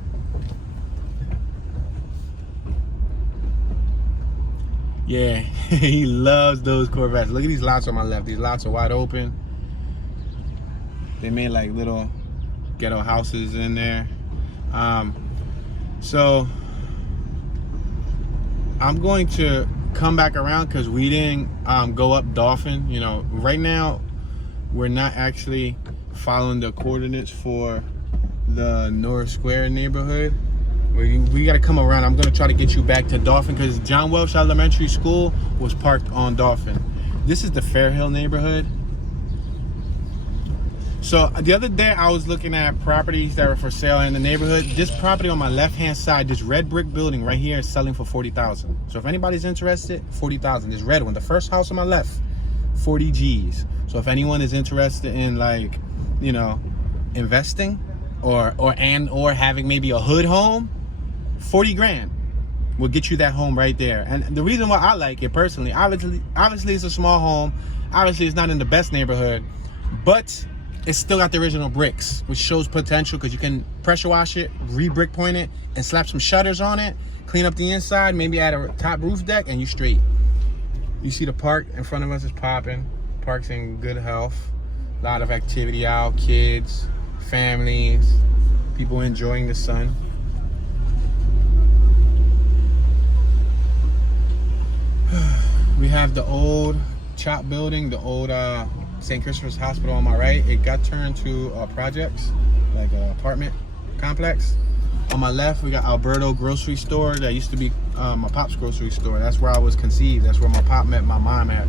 Yeah, he loves those Corvettes. Look at these lots on my left. These lots are wide open. They made like little ghetto houses in there. So I'm going to come back around because we didn't go up Dolphin. You know, right now we're not actually following the coordinates for the Norris Square neighborhood. We got to come around. I'm going to try to get you back to Dolphin because John Welsh Elementary School was parked on Dolphin. This is the Fairhill neighborhood. So the other day I was looking at properties that were for sale in the neighborhood. This property on my left-hand side, this red brick building right here is selling for $40,000. So if anybody's interested, $40,000. This red one, the first house on my left, 40 G's. So if anyone is interested in, like, you know, investing or having maybe a hood home, 40 grand will get you that home right there. And the reason why I like it personally, obviously it's a small home. Obviously it's not in the best neighborhood, but it's still got the original bricks, which shows potential because you can pressure wash it, re-brick point it, and slap some shutters on it, clean up the inside, maybe add a top roof deck, and you straight. You see the park in front of us is popping. Park's in good health. A lot of activity out, kids, families, people enjoying the sun. We have the old CHOP building, the old St. Christopher's Hospital on my right. It got turned to projects, like an apartment complex. On my left, we got Alberto grocery store. That used to be my pop's grocery store. That's where I was conceived. That's where my pop met my mom at.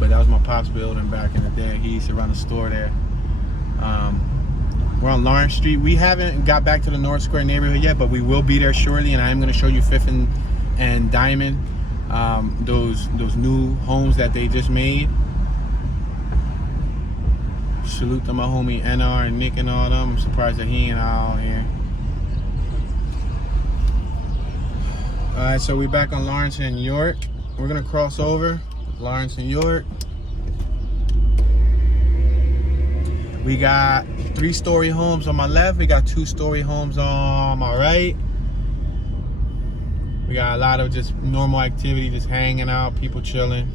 But that was my pop's building back in the day. He used to run a store there. We're on Lawrence Street. We haven't got back to the Norris Square neighborhood yet, but we will be there shortly. And I am going to show you 5th and Diamond. Those new homes that they just made. Salute to my homie NR and Nick and all them. I'm surprised that he ain't out here. Alright, so we're back on Lawrence and York. We're gonna cross over Lawrence and York. We got 3-story homes on my left. We got 2-story homes on my right. We got a lot of just normal activity, just hanging out, people chilling.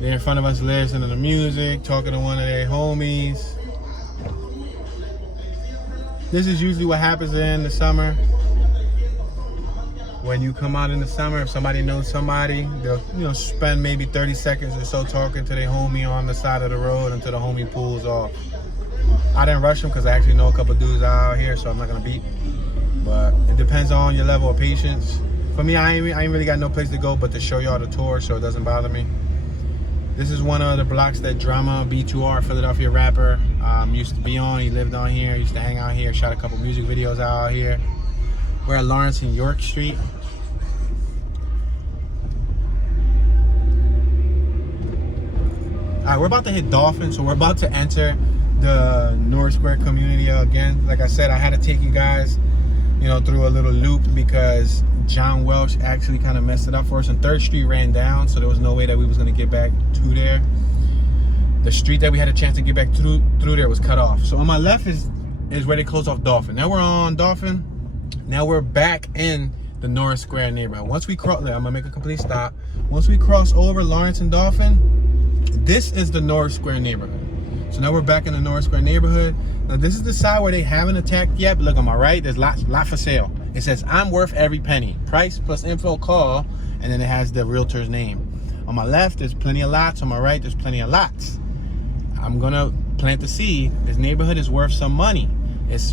There in front of us listening to the music, talking to one of their homies. This is usually what happens in the summer. when you come out in the summer, if somebody knows somebody, they'll spend maybe 30 seconds or so talking to their homie on the side of the road until the homie pulls off. I didn't rush them because I actually know a couple dudes out here, so I'm not gonna beat. But it depends on your level of patience. For me, I ain't really got no place to go but to show y'all the tour, so it doesn't bother me. This is one of the blocks that Drama B2R, Philadelphia rapper, used to be on. He lived on here, used to hang out here, shot a couple music videos out here. We're at Lawrence and York Street. All right, we're about to hit Dolphin, so we're about to enter the Norris Square community again. Like I said, I had to take you guys, through a little loop because John Welsh actually kind of messed it up for us, and 3rd Street ran down, so there was no way that we was gonna get back to there. The street that we had a chance to get back through there was cut off. So on my left is where they closed off Dolphin. Now we're on Dolphin. Now we're back in the Norris Square neighborhood. Once we cross, I'm gonna make a complete stop. Once we cross over Lawrence and Dolphin, this is the Norris Square neighborhood. So now we're back in the Norris Square neighborhood. Now this is the side where they haven't attacked yet, but look on my right, there's lot for sale. It says, I'm worth every penny. Price plus info, call, and then it has the realtor's name. On my left, there's plenty of lots. On my right, there's plenty of lots. I'm gonna plant the seed. This neighborhood is worth some money. It's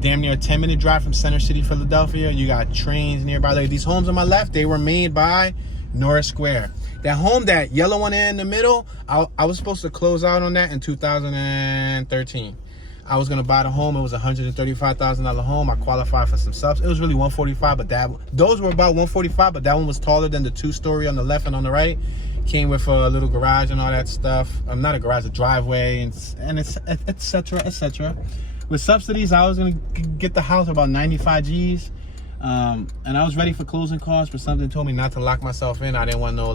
damn near a 10-minute drive from Center City, Philadelphia. You got trains nearby. Like these homes on my left, they were made by Norris Square. That home, that yellow one in the middle, I was supposed to close out on that in 2013. I was gonna buy the home. It was a $135,000 home. I qualified for some subs. It was really 145, but those were about 145, but that one was taller than the 2-story on the left and on the right. Came with a little garage and all that stuff. Not a garage, a driveway, and it's et cetera, et cetera. With subsidies, I was gonna get the house about 95 G's. And I was ready for closing costs, but something told me not to lock myself in. I didn't want no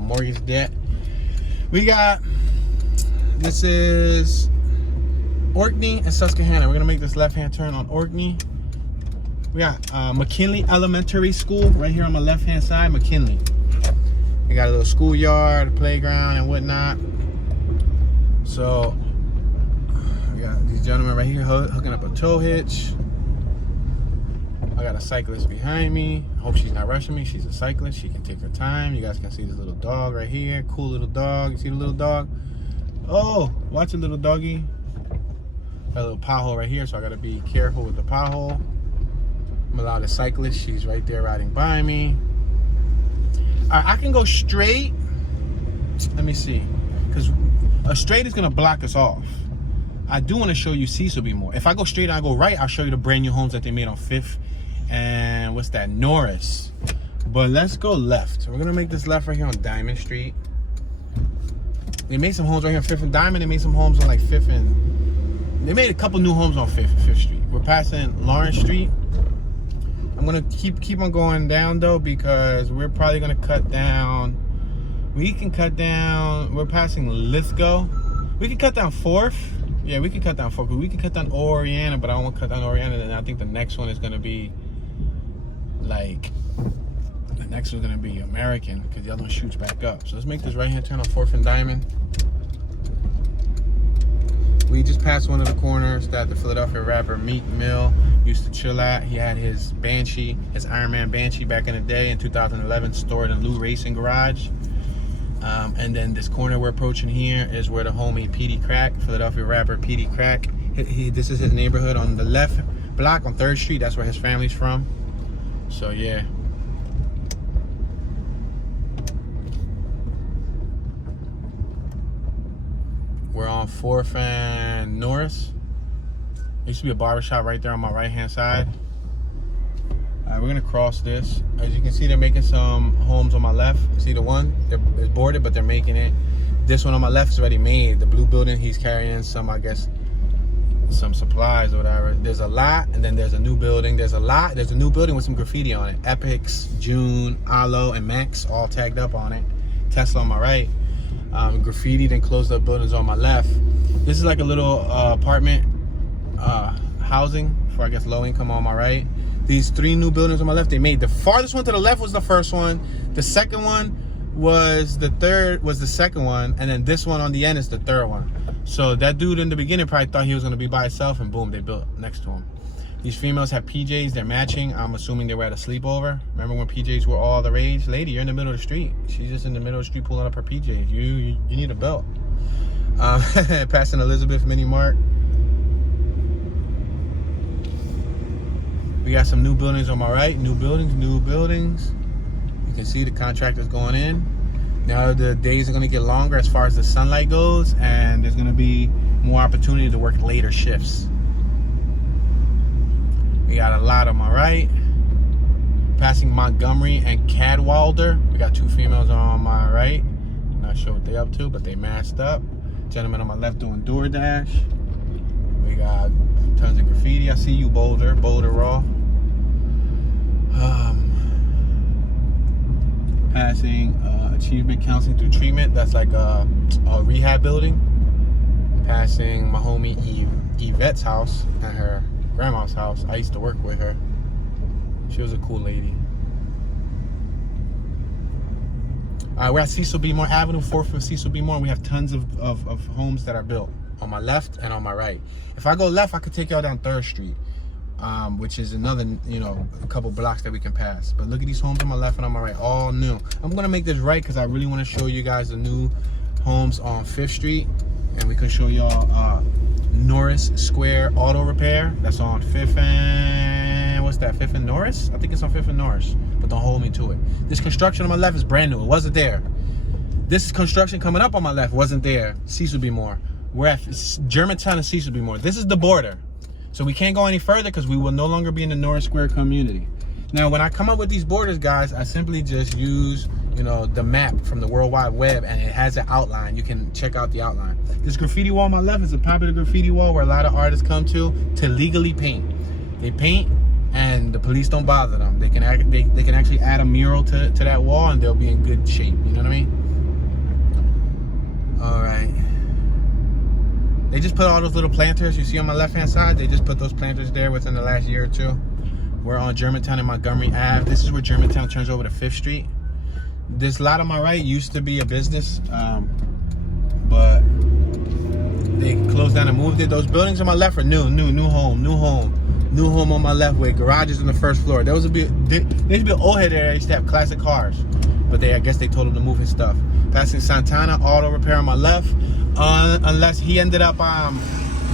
mortgage debt. This is Orkney and Susquehanna. We're gonna make this left-hand turn on Orkney. We got McKinley Elementary School right here on my left-hand side, McKinley. We got a little schoolyard, a playground, and whatnot. So we got these gentlemen right here hooking up a tow hitch. I got a cyclist behind me. I hope she's not rushing me. She's a cyclist. She can take her time. You guys can see this little dog right here. Cool little dog. You see the little dog? Oh, watch it, little doggy. Got a little pothole right here, so I got to be careful with the pothole. I'm allowed a cyclist. She's right there riding by me. All right, I can go straight. Let me see. Because a straight is going to block us off. I do want to show you Cecil be more. If I go straight and I go right, I'll show you the brand new homes that they made on 5th. And what's that? Norris. But let's go left. We're going to make this left right here on Diamond Street. They made some homes right here on 5th and Diamond. They made some homes on like 5th and... They made a couple new homes on 5th Street. We're passing Lawrence Street. I'm going to keep on going down though because we're probably going to cut down... We can cut down... We're passing Lithgow. We can cut down 4th. Yeah, we can cut down 4th. We can cut down Oriana, but I don't want to cut down Oriana. And I think the next one is going to be like... The next one's going to be American because the other one shoots back up. So let's make this right-hand turn on 4th and Diamond. We just passed one of the corners that the Philadelphia rapper Meek Mill used to chill at. He had his Banshee, his Iron Man Banshee back in the day in 2011, stored in Lou Racing Garage. And then this corner we're approaching here is where the homie PD Crack, Philadelphia rapper PD Crack, this is his neighborhood on the left block on 3rd Street. That's where his family's from. So yeah. We're on 4th and Norris. There used to be a barbershop right there on my right-hand side. All right, we're gonna cross this. As you can see, they're making some homes on my left. See the one? It's boarded, but they're making it. This one on my left is already made. The blue building, he's carrying some, I guess, some supplies or whatever. There's a lot, and then there's a new building. There's a new building with some graffiti on it. Epics, June, Alo, and Max all tagged up on it. Tesla on my right. Graffiti, then closed up buildings on my left. This is like a little apartment housing for, I guess, low income on my right. These 3 new buildings on my left, they made. The farthest one to the left was the first one. The second one was the second one. And then this one on the end is the third one. So that dude in the beginning probably thought he was going to be by himself, and boom, they built next to him. These females have PJs, they're matching. I'm assuming they were at a sleepover. Remember when PJs were all the rage? Lady, you're in the middle of the street. She's just in the middle of the street pulling up her PJs. You need a belt. Passing Elizabeth Mini Mart. We got some new buildings on my right. New buildings. You can see the contractors going in. Now the days are going to get longer as far as the sunlight goes, and there's going to be more opportunity to work later shifts. We got a lot on my right. Passing Montgomery and Cadwalder. We got two females on my right. Not sure what they up to, but they masked up. Gentleman on my left doing DoorDash. We got tons of graffiti. I see you, Boulder Raw. Passing Achievement Counseling Through Treatment. That's like a rehab building. Passing my homie Yvette's house and her grandma's house. I used to work with her. She was a cool lady. We're at Cecil B. Moore Avenue, 4th of Cecil B. Moore. We have tons of homes that are built on my left and on my right. If I go left, I could take y'all down 3rd Street, which is another, a couple blocks that we can pass. But look at these homes on my left and on my right, all new. I'm gonna make this right because I really want to show you guys the new homes on 5th Street, and we can show y'all Norris Square Auto Repair. That's on 5th and, what's that, 5th and Norris? I think it's on 5th and Norris, but don't hold me to it. This construction on my left is brand new. It wasn't there. This construction coming up on my left wasn't there. Cecil B. Moore. We're at Germantown and Cecil B. Moore. This is the border. So we can't go any further because we will no longer be in the Norris Square community. Now, when I come up with these borders, guys, I simply just use, the map from the World Wide Web, and it has an outline. You can check out the outline. This graffiti wall on my left is a popular graffiti wall where a lot of artists come to legally paint. They paint, and the police don't bother them. They can actually add a mural to that wall, and they'll be in good shape. You know what I mean? All right. They just put all those little planters you see on my left-hand side. They just put those planters there within the last year or two. We're on Germantown and Montgomery Ave. This is where Germantown turns over to 5th Street. This lot on my right used to be a business, but they closed down and moved it. Those buildings on my left are new home on my left with garages on the 1st floor. There used to be an old head there that used to have classic cars, but I guess they told him to move his stuff. Passing Santana Auto Repair on my left, unless he ended up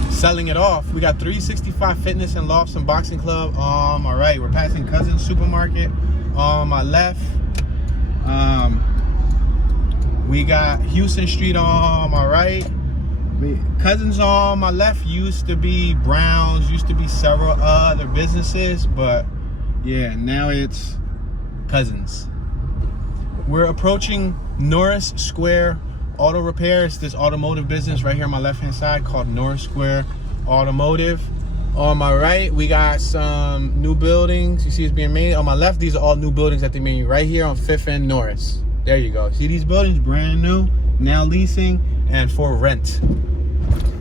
selling it off. We got 365 Fitness and Lofts and Boxing Club on my right. We're passing Cousins Supermarket on my left. We got Houston Street on my right. Cousins on my left used to be Browns, used to be several other businesses, but yeah, now it's Cousins. We're approaching Norris Square Auto Repair. It's this automotive business right here on my left hand side called Norris Square Automotive. On my right, we got some new buildings. You see it's being made. On my left, these are all new buildings that they made right here on 5th and Norris. There you go. See these buildings, brand new, now leasing and for rent.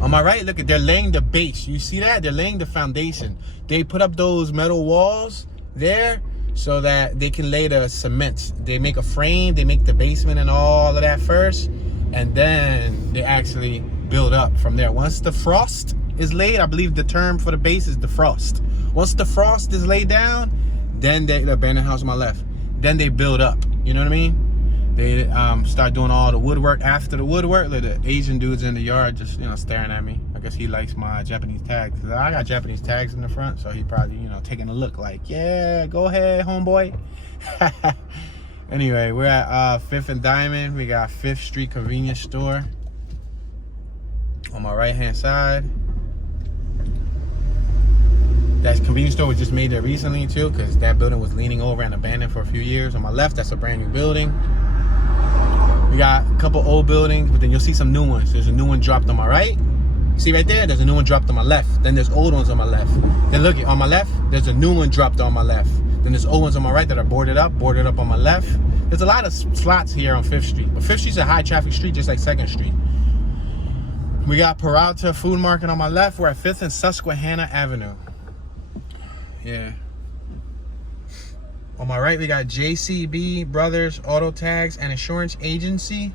On my right, look at, they're laying the base. You see that? They're laying the foundation. They put up those metal walls there so that they can lay the cement. They make a frame, they make the basement and all of that first, and then they actually build up from there. Once the frost is laid, I believe the term for the base is defrost. Once the frost is laid down, then the abandoned house on my left, then they build up. You know what I mean? They start doing all the woodwork. After the woodwork, like the Asian dudes in the yard just staring at me. I guess he likes my Japanese tags. I got Japanese tags in the front, so he probably taking a look like, yeah, go ahead, homeboy. Anyway, we're at 5th and Diamond. We got 5th Street convenience store on my right hand side. That convenience store was just made there recently too, because that building was leaning over and abandoned for a few years. On my left, that's a brand new building. We got a couple old buildings, but then you'll see some new ones. There's a new one dropped on my right. See right there? There's a new one dropped on my left. Then there's old ones on my left. Then look, on my left, there's a new one dropped on my left. Then there's old ones on my right that are boarded up on my left. There's a lot of slots here on 5th Street. But 5th Street's a high traffic street, just like 2nd Street. We got Peralta Food Market on my left. We're at 5th and Susquehanna Avenue. Yeah. On my right, we got JCB Brothers Auto Tags and Insurance Agency.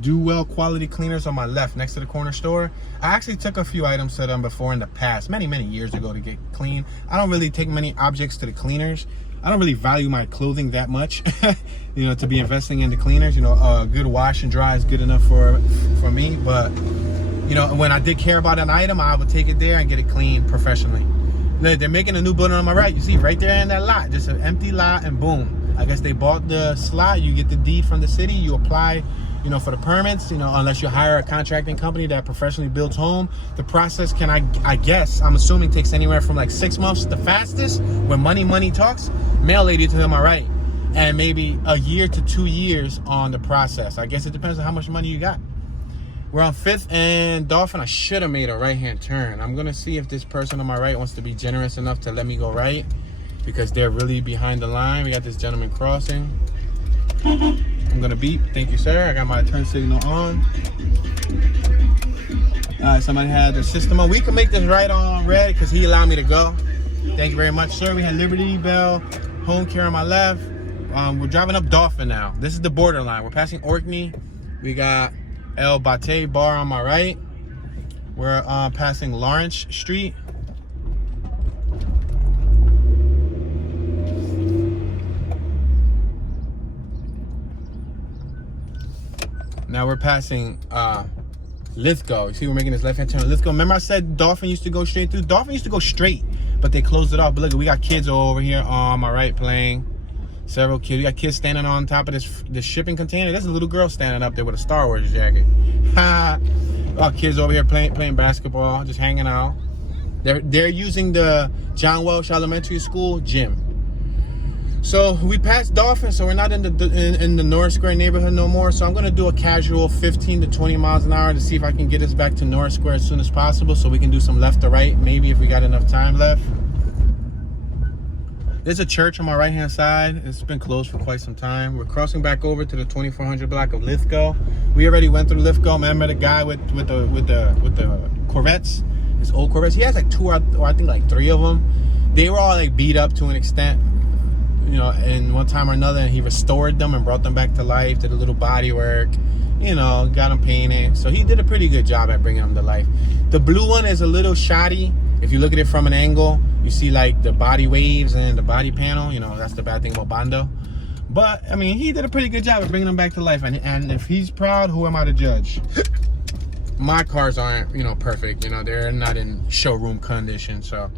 Do Well Quality Cleaners on my left, next to the corner store. I actually took a few items to them before in the past, many years ago, to get clean. I don't really take many objects to the cleaners. I don't really value my clothing that much, you know, to be investing in the cleaners. You know, a good wash and dry is good enough for me. But, you know, when I did care about an item, I would take it there and get it cleaned professionally. They're making a new building on my right. You see, right there in that lot, just an empty lot, and boom. I guess they bought the slot. You get the deed from the city. You apply, you know, for the permits, you know, unless you hire a contracting company that professionally builds home. The process can, I guess, I'm assuming, takes anywhere from like 6 months, the fastest, when money talks, mail lady to my right, and maybe a year to 2 years on the process. I guess it depends on how much money you got. We're on 5th and Dolphin. I should have made a right-hand turn. I'm gonna see if this person on my right wants to be generous enough to let me go right, because they're really behind the line. We got this gentleman crossing. I'm gonna beep. Thank you, sir. I got my turn signal on. All right, somebody had the system on. We can make this right on red because he allowed me to go. Thank you very much, sir. We had Liberty Bell, Home Care on my left. We're driving up Dolphin now. This is the borderline. We're passing Orkney. We got El Bate Bar on my right. We're passing Norrish Street. Now we're passing Lithgow. You see, we're making this left-hand turn. Lithgow. Remember I said Dolphin used to go straight through? Dolphin used to go straight, but they closed it off. But look, we got kids over here on my right playing. Several kids. We got kids standing on top of this shipping container. There's a little girl standing up there with a Star Wars jacket. Kids over here playing basketball, just hanging out. They're using the John Welsh Elementary School gym. So we passed Dolphin, so we're not in the Norris Square neighborhood no more. So I'm gonna do a casual 15 to 20 miles an hour to see if I can get us back to Norris Square as soon as possible, so we can do some left to right, maybe if we got enough time left. There's a church on my right-hand side. It's been closed for quite some time. We're crossing back over to the 2400 block of Lithgow. We already went through Lithgow. Remember the guy with the Corvettes, his old Corvettes? He has like 2 or I think like 3 of them. They were all like beat up to an extent, you know, and one time or another, and he restored them and brought them back to life, did a little body work, you know, got them painted. So he did a pretty good job at bringing them to life. The blue one is a little shoddy. If you look at it from an angle, you see like the body waves and the body panel. You know, that's the bad thing about Bondo. But, I mean, he did a pretty good job of bringing them back to life. And if he's proud, who am I to judge? My cars aren't, you know, perfect. You know, they're not in showroom condition. So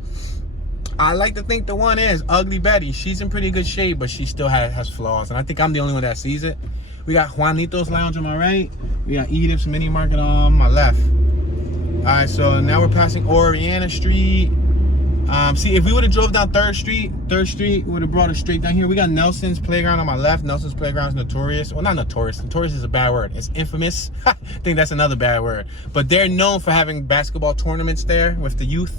I like to think the one is Ugly Betty. She's in pretty good shape, but she still has flaws. And I think I'm the only one that sees it. We got Juanito's Lounge on my right. We got Edith's Mini Market on my left. All right, so now we're passing Oriana Street. See, if we would have drove down 3rd Street would have brought us straight down here. We got Nelson's Playground on my left. Nelson's Playground is notorious. Well, not notorious. Notorious is a bad word. It's infamous. I think that's another bad word. But they're known for having basketball tournaments there with the youth.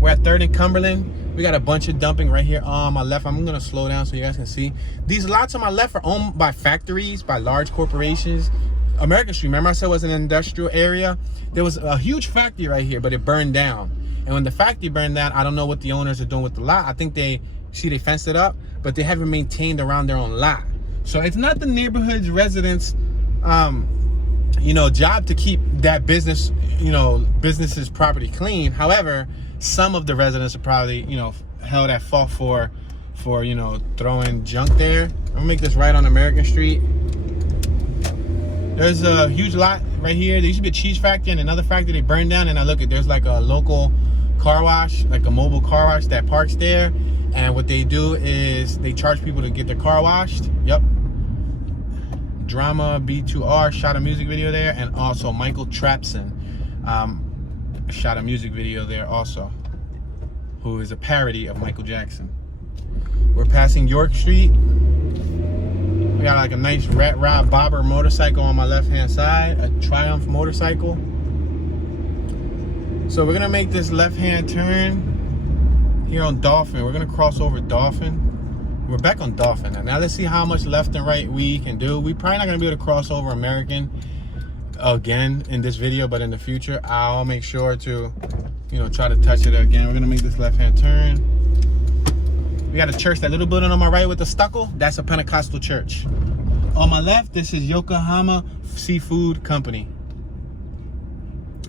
We're at 3rd and Cumberland. We got a bunch of dumping right here on my left. I'm going to slow down so you guys can see. These lots on my left are owned by factories, by large corporations. American Street, remember I said it was an industrial area? There was a huge factory right here, but it burned down. And when the factory burned down, I don't know what the owners are doing with the lot. I think they fenced it up, but they haven't maintained around their own lot. So it's not the neighborhood's residents, you know, job to keep that business, you know, business's property clean. However, some of the residents are probably, you know, held at fault for, you know, throwing junk there. I'm gonna make this right on American Street. There's a huge lot right here. There used to be a cheese factory and another factory they burned down. And I look at, there's like a local car wash, like a mobile car wash that parks there. And what they do is they charge people to get their car washed. Yep. Drama B2R shot a music video there. And also Michael Trapson shot a music video there also, who is a parody of Michael Jackson. We're passing York Street. We got like a nice Rat Rod Bobber motorcycle on my left-hand side, a Triumph motorcycle. So we're gonna make this left-hand turn here on Dolphin. We're gonna cross over Dolphin. We're back on Dolphin now. Now let's see how much left and right we can do. We're probably not gonna be able to cross over American again in this video, but in the future, I'll make sure to, you know, try to touch it again. We're gonna make this left-hand turn. We got a church, that little building on my right with the stucco, that's a Pentecostal church. On my left, this is Yokohama Seafood Company.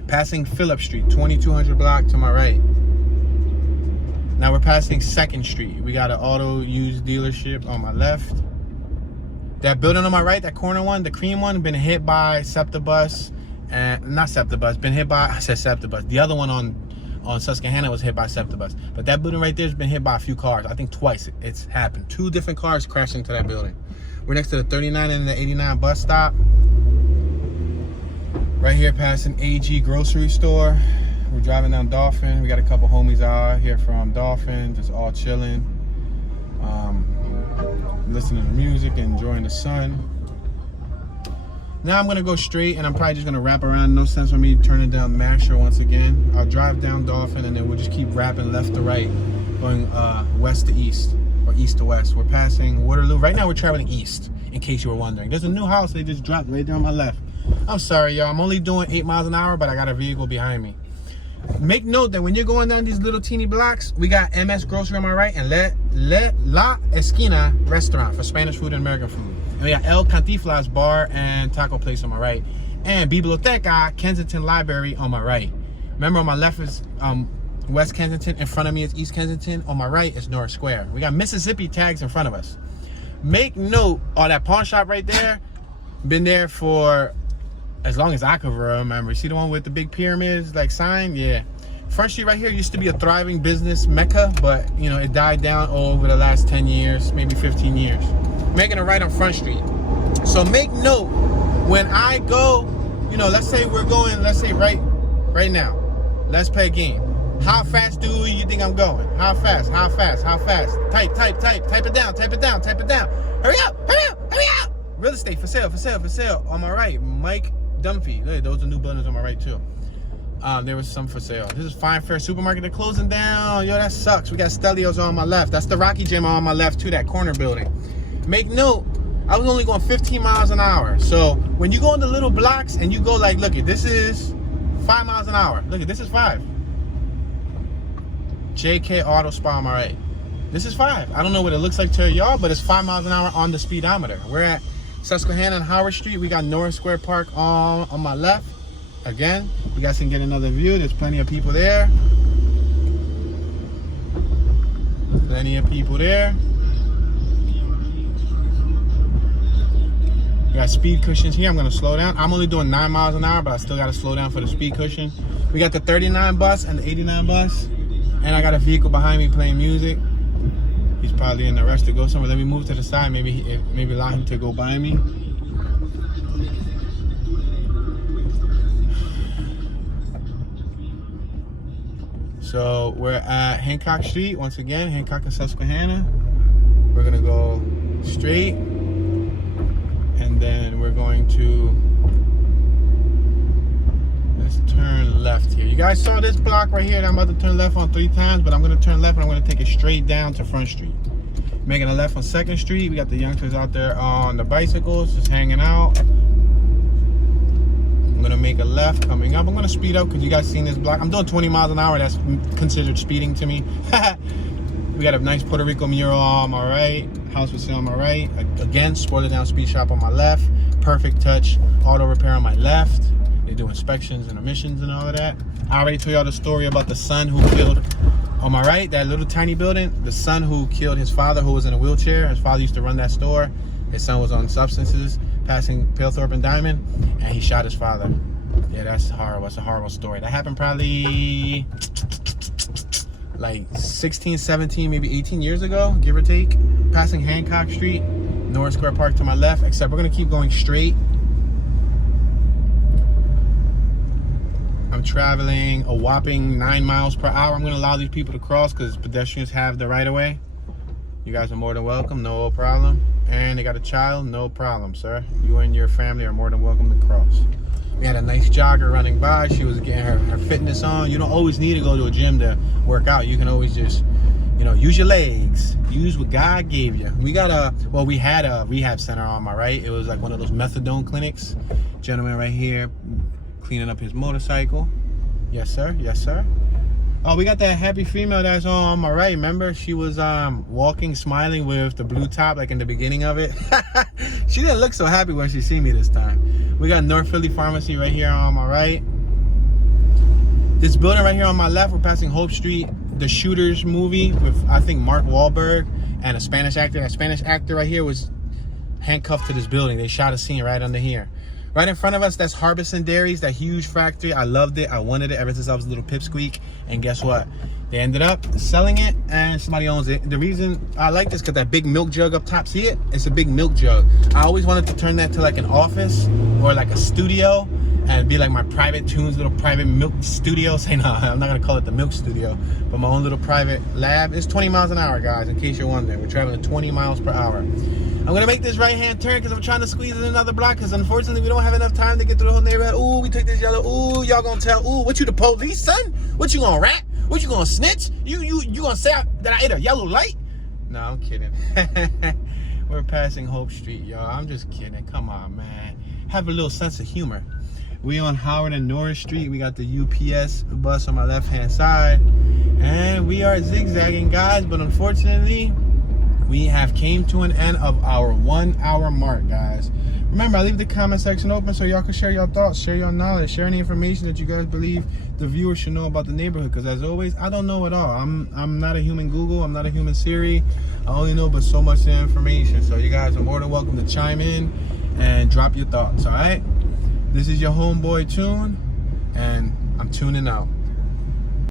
Passing Phillip Street, 2200 block to my right. Now we're passing 2nd Street. We got an auto used dealership on my left. That building on my right, that corner one, the cream one, been hit by Septibus. And not Septibus, been hit by, I said Septibus. The other one on Susquehanna was hit by Septibus. But that building right there has been hit by a few cars. I think twice it's happened. 2 different cars crashed into that building. We're next to the 39 and the 89 bus stop. Right here passing AG grocery store. We're driving down Dolphin. We got a couple homies out here from Dolphin, just all chilling. Listening to music, enjoying the sun. Now I'm gonna go straight and I'm probably just gonna wrap around. No sense for me turning down Masher once again. I'll drive down Dolphin and then we'll just keep wrapping left to right, going west to east or east to west. We're passing Waterloo. Right now we're traveling east, in case you were wondering. There's a new house they just dropped right down my left. I'm sorry, y'all. I'm only doing 8 miles an hour, but I got a vehicle behind me. Make note that when you're going down these little teeny blocks, we got MS Grocery on my right and La Esquina Restaurant for Spanish food and American food. And we got El Cantiflas Bar and Taco Place on my right. And Biblioteca Kensington Library on my right. Remember, on my left is West Kensington. In front of me is East Kensington. On my right is Norris Square. We got Mississippi tags in front of us. Make note, that pawn shop right there, been there for as long as I could remember. See the one with the big pyramids, like sign? Yeah. Front Street right here used to be a thriving business mecca, but you know, it died down over the last 10 years, maybe 15 years. Making a right on Front Street. So make note, when I go, you know, let's say we're going, let's say right now. Let's play a game. How fast do you think I'm going? How fast? How fast? How fast? Type it down, type it down, type it down. Hurry up, hurry up, hurry up! Real estate for sale, for sale, for sale. On my right, Mike Dunphy. Look, those are new buildings on my right too. There was some for sale. This is Fine Fair Supermarket. They're closing down. Yo, that sucks. We got Stelios on my left. That's the Rocky Gym on my left too, that corner building. Make note, I was only going 15 miles an hour. So when you go in the little blocks and you go like, look it, this is 5 miles an hour. Look it, this is 5. JK Auto Spa on my right. This is 5. I don't know what it looks like to y'all, but it's 5 miles an hour on the speedometer. We're at Susquehanna and Howard Street. We got Norris Square Park on my left. Again, you guys can get another view. There's plenty of people there. Plenty of people there. We got speed cushions here. I'm gonna slow down. I'm only doing 9 miles an hour, but I still gotta slow down for the speed cushion. We got the 39 bus and the 89 bus. And I got a vehicle behind me playing music. He's probably in a rush to go somewhere. Let me move to the side. Maybe allow him to go by me. So we're at Hancock Street once again, Hancock and Susquehanna. We're gonna go straight, and then we're going to turn left here. You guys saw this block right here that I'm about to turn left on 3 times, but I'm gonna turn left and I'm gonna take it straight down to Front Street. Making a left on 2nd Street. We got the youngsters out there on the bicycles, just hanging out. I'm gonna make a left coming up. I'm gonna speed up because you guys seen this block. I'm doing 20 miles an hour. That's considered speeding to me. We got a nice Puerto Rico mural on my right. House for sale on my right. Again, Spoiler Down Speed Shop on my left. Perfect Touch Auto Repair on my left. They do inspections and emissions and all of that. I already told y'all the story about the son who killed, on my right, that little tiny building, the son who killed his father who was in a wheelchair. His father used to run that store. His son was on substances, passing Palethorpe and Diamond, and he shot his father. Yeah, that's horrible. It's a horrible story. That happened probably like 16, 17, maybe 18 years ago, give or take. Passing Hancock Street, Norris Square Park to my left, except we're gonna keep going straight. I'm traveling a whopping 9 miles per hour. I'm gonna allow these people to cross because pedestrians have the right of way. You guys are more than welcome, no problem. And they got a child, no problem, sir. You and your family are more than welcome to cross. We had a nice jogger running by. She was getting her fitness on. You don't always need to go to a gym to work out. You can always just, you know, use your legs. Use what God gave you. We had a rehab center on my right. It was like one of those methadone clinics. Gentleman right here cleaning up his motorcycle. Yes, sir. Yes, sir. Oh, we got that happy female that's on my right. Remember, she was walking, smiling with the blue top, like in the beginning of it. She didn't look so happy when she see me this time. We got North Philly Pharmacy right here on my right. This building right here on my left, we're passing Hope Street. The Shooters movie with, I think, Mark Wahlberg and a Spanish actor. That Spanish actor right here was handcuffed to this building. They shot a scene right under here. Right in front of us, that's Harbison Dairies, that huge factory. I loved it. I wanted it ever since I was a little pipsqueak. And guess what? They ended up selling it and somebody owns it. The reason I like this, because that big milk jug up top, see it? It's a big milk jug. I always wanted to turn that to like an office or like a studio and be like my private Tunes little private milk studio. Say no, I'm not gonna call it the milk studio, but my own little private lab. It's 20 miles an hour, guys, in case you're wondering. We're traveling 20 miles per hour. I'm gonna make this right-hand turn because I'm trying to squeeze in another block because unfortunately we don't have enough time to get through the whole neighborhood. Ooh, we took this yellow. Ooh, y'all gonna tell. Ooh, what you the police, son? What you gonna rat? What you gonna snitch? You gonna say that I ate a yellow light? No, I'm kidding. We're passing Hope Street, y'all. I'm just kidding. Come on, man. Have a little sense of humor. We on Howard and Norris Street. We got the UPS bus on my left-hand side. And we are zigzagging, guys. But unfortunately, we have came to an end of our 1 hour mark, guys. Remember, I leave the comment section open so y'all can share your thoughts, share your knowledge, share any information that you guys believe the viewers should know about the neighborhood. Because as always, I don't know it all. I'm not a human Google. I'm not a human Siri. I only know but so much information. So you guys are more than welcome to chime in and drop your thoughts, all right? This is your homeboy Tune, and I'm tuning out.